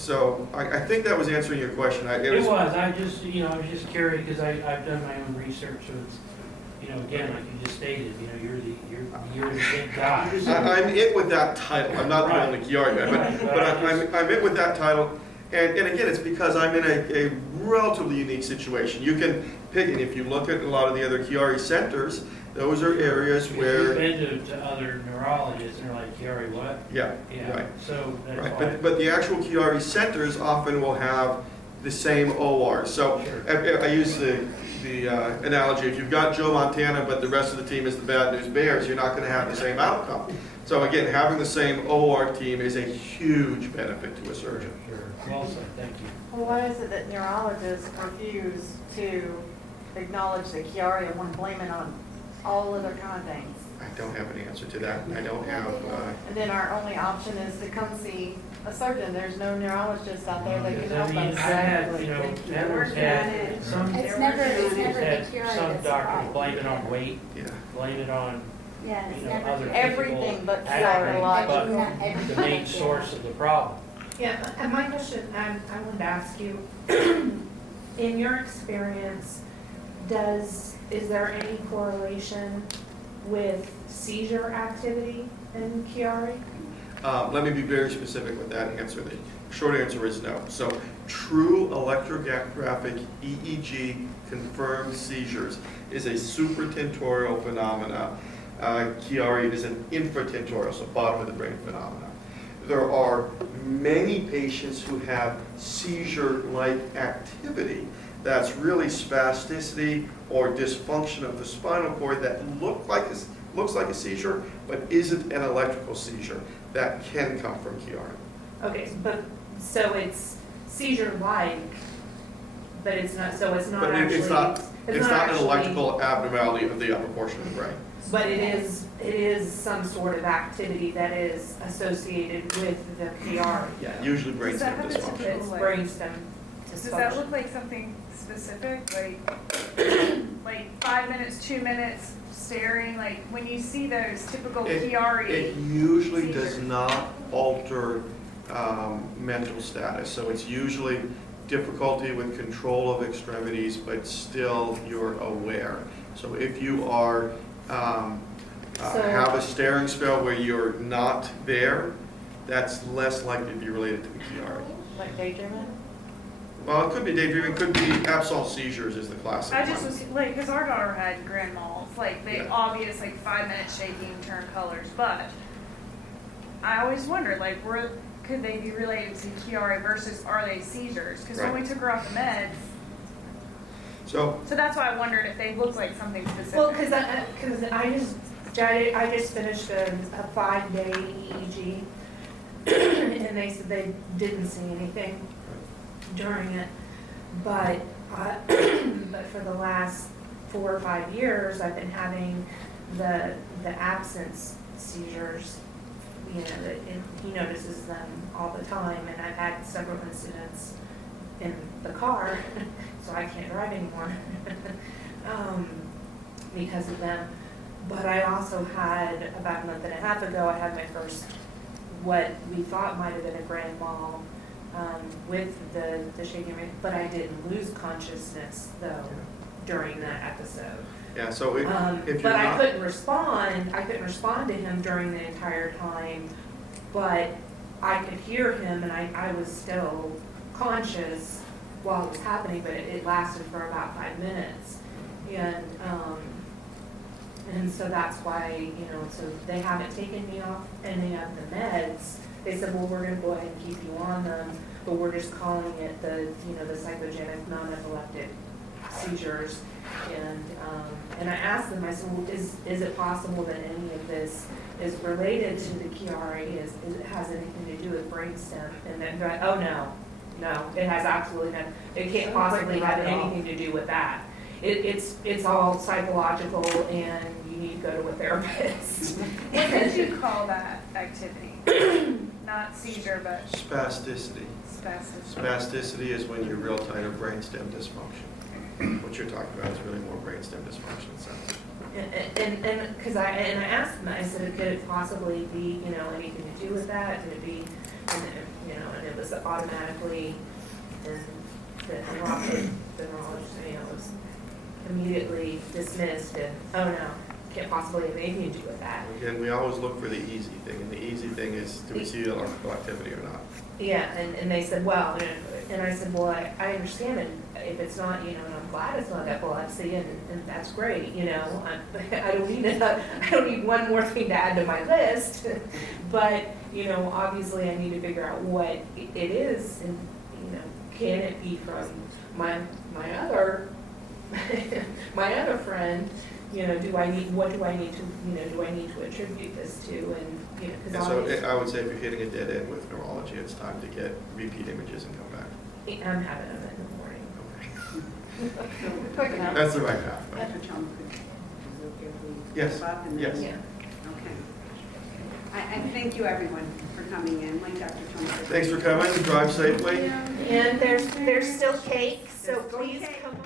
I think that was answering your question. I was just curious because I've done my own research. So it's, again, like you just stated, you're the big guy. I'm it with that title. I'm not the only Chiari guy, but I'm it with that title. And again, it's because I'm in a relatively unique situation. You can pick it. If you look at a lot of the other Chiari centers, those are areas where... You've been to other neurologists and you're like, Chiari what? Yeah, right. So that's right. But the actual Chiari centers often will have the same OR. So I use the analogy, if you've got Joe Montana but the rest of the team is the Bad News Bears, you're not going to have the same outcome. So again, having the same OR team is a huge benefit to a surgeon. Sure. Well said. Thank you. Well, why is it that neurologists refuse to acknowledge the Chiari and want to blame it on all other kind of things? I don't have an answer to that. I don't have... And then our only option is to come see a surgeon. There's no neurologist out there that can help us. They're working on it. They're working on it. Some doctors blame it on weight, Yeah. blame it on Yeah, other Everything people, but psychological. but the main source of the problem. Yeah, and my question, I wanted to ask you, in your experience, is there any correlation with seizure activity in Chiari? Let me be very specific with that answer. The short answer is no. So true electrographic EEG confirmed seizures is a supratentorial phenomena Chiari is an infratentorial, so bottom of the brain phenomenon. There are many patients who have seizure-like activity that's really spasticity or dysfunction of the spinal cord that looks like a seizure, but isn't an electrical seizure. That can come from Chiari. Okay, but, so it's seizure-like, but it's not, so it's not But actually. it's not an actually- electrical abnormality of the upper portion of the brain. But it is some sort of activity that is associated with the PR. Yeah, usually Does that brainstem have a dysfunction. typical, It's like, brainstem does that dysfunction. look like something specific, like 5 minutes, 2 minutes staring, like when you see those typical It Chiari? usually does seizures. not alter mental status, so it's usually difficulty with control of extremities, but still you're aware. So if you are, have a staring spell where you're not there, that's less likely to be related to the Chiari. Like daydreaming? Well, it could be daydreaming, it could be absent seizures is the classic. I just one. was like, because our daughter had grand mal, like they Yeah. obvious like 5 minutes shaking, turn colors, but I always wondered like could they be related to Chiari versus are they seizures? Because when Right. we took her off the meds, So, so that's why I wondered if they look like something specific. Well, because I just finished a 5-day EEG, and they said they didn't see anything during it, but for the last 4 or 5 years, I've been having the absence seizures, you know, and he notices them all the time, and I've had several incidents in the car, so I can't drive anymore, because of them. But I also had, about a month and a half ago, I had my first, what we thought might have been a grand mal, with the shaking, but I didn't lose consciousness though during that episode. yeah, so if you're But I not, couldn't respond to him during the entire time, but I could hear him and I was still conscious while it was happening, but it lasted for about 5 minutes. And so that's why, you know, so they haven't taken me off any of the meds. They said, well, we're gonna go ahead and keep you on them, but we're just calling it the psychogenic non-epileptic seizures. And I asked them, I said, well, is it possible that any of this is related to the Chiari? Has anything to do with brainstem? And then they're like, oh, no, it has absolutely nothing. It can't Sounds like possibly you write have it off. anything to do with that. It's all psychological, and you need to go to a therapist. What did you call that activity? Not seizure, but spasticity. spasticity. Spasticity is when you're real tight of brainstem dysfunction. What you're talking about is really more brainstem dysfunction. So. And because I asked them, I said, could it possibly be, anything to do with that? Could it be, and it was automatically, and the neurologist, was immediately dismissed, and, oh no, can't possibly have anything to do with that. Again, we always look for the easy thing, and the easy thing is, do we see electrical activity or not? Yeah, and they said, well, and I said, well, I understand it, if it's not, and I'm glad it's not epilepsy, and that's great, I don't need one more thing to add to my list, but, obviously I need to figure out what it is, and, can it be from my other, my other friend, what do I need to attribute this to, and, And so I would say if you're hitting a dead end with neurology, it's time to get repeat images and come back. I'm having them in the morning. So, Quick enough. That's the right path. Dr. Trumble, is it okay if we Yes, wrap up and then? yes. Yeah. Okay. I thank you, everyone, for coming in. Like Dr. Trumble said. Thanks for coming. Drive safely. And there's still cake, so There's still please cake. come.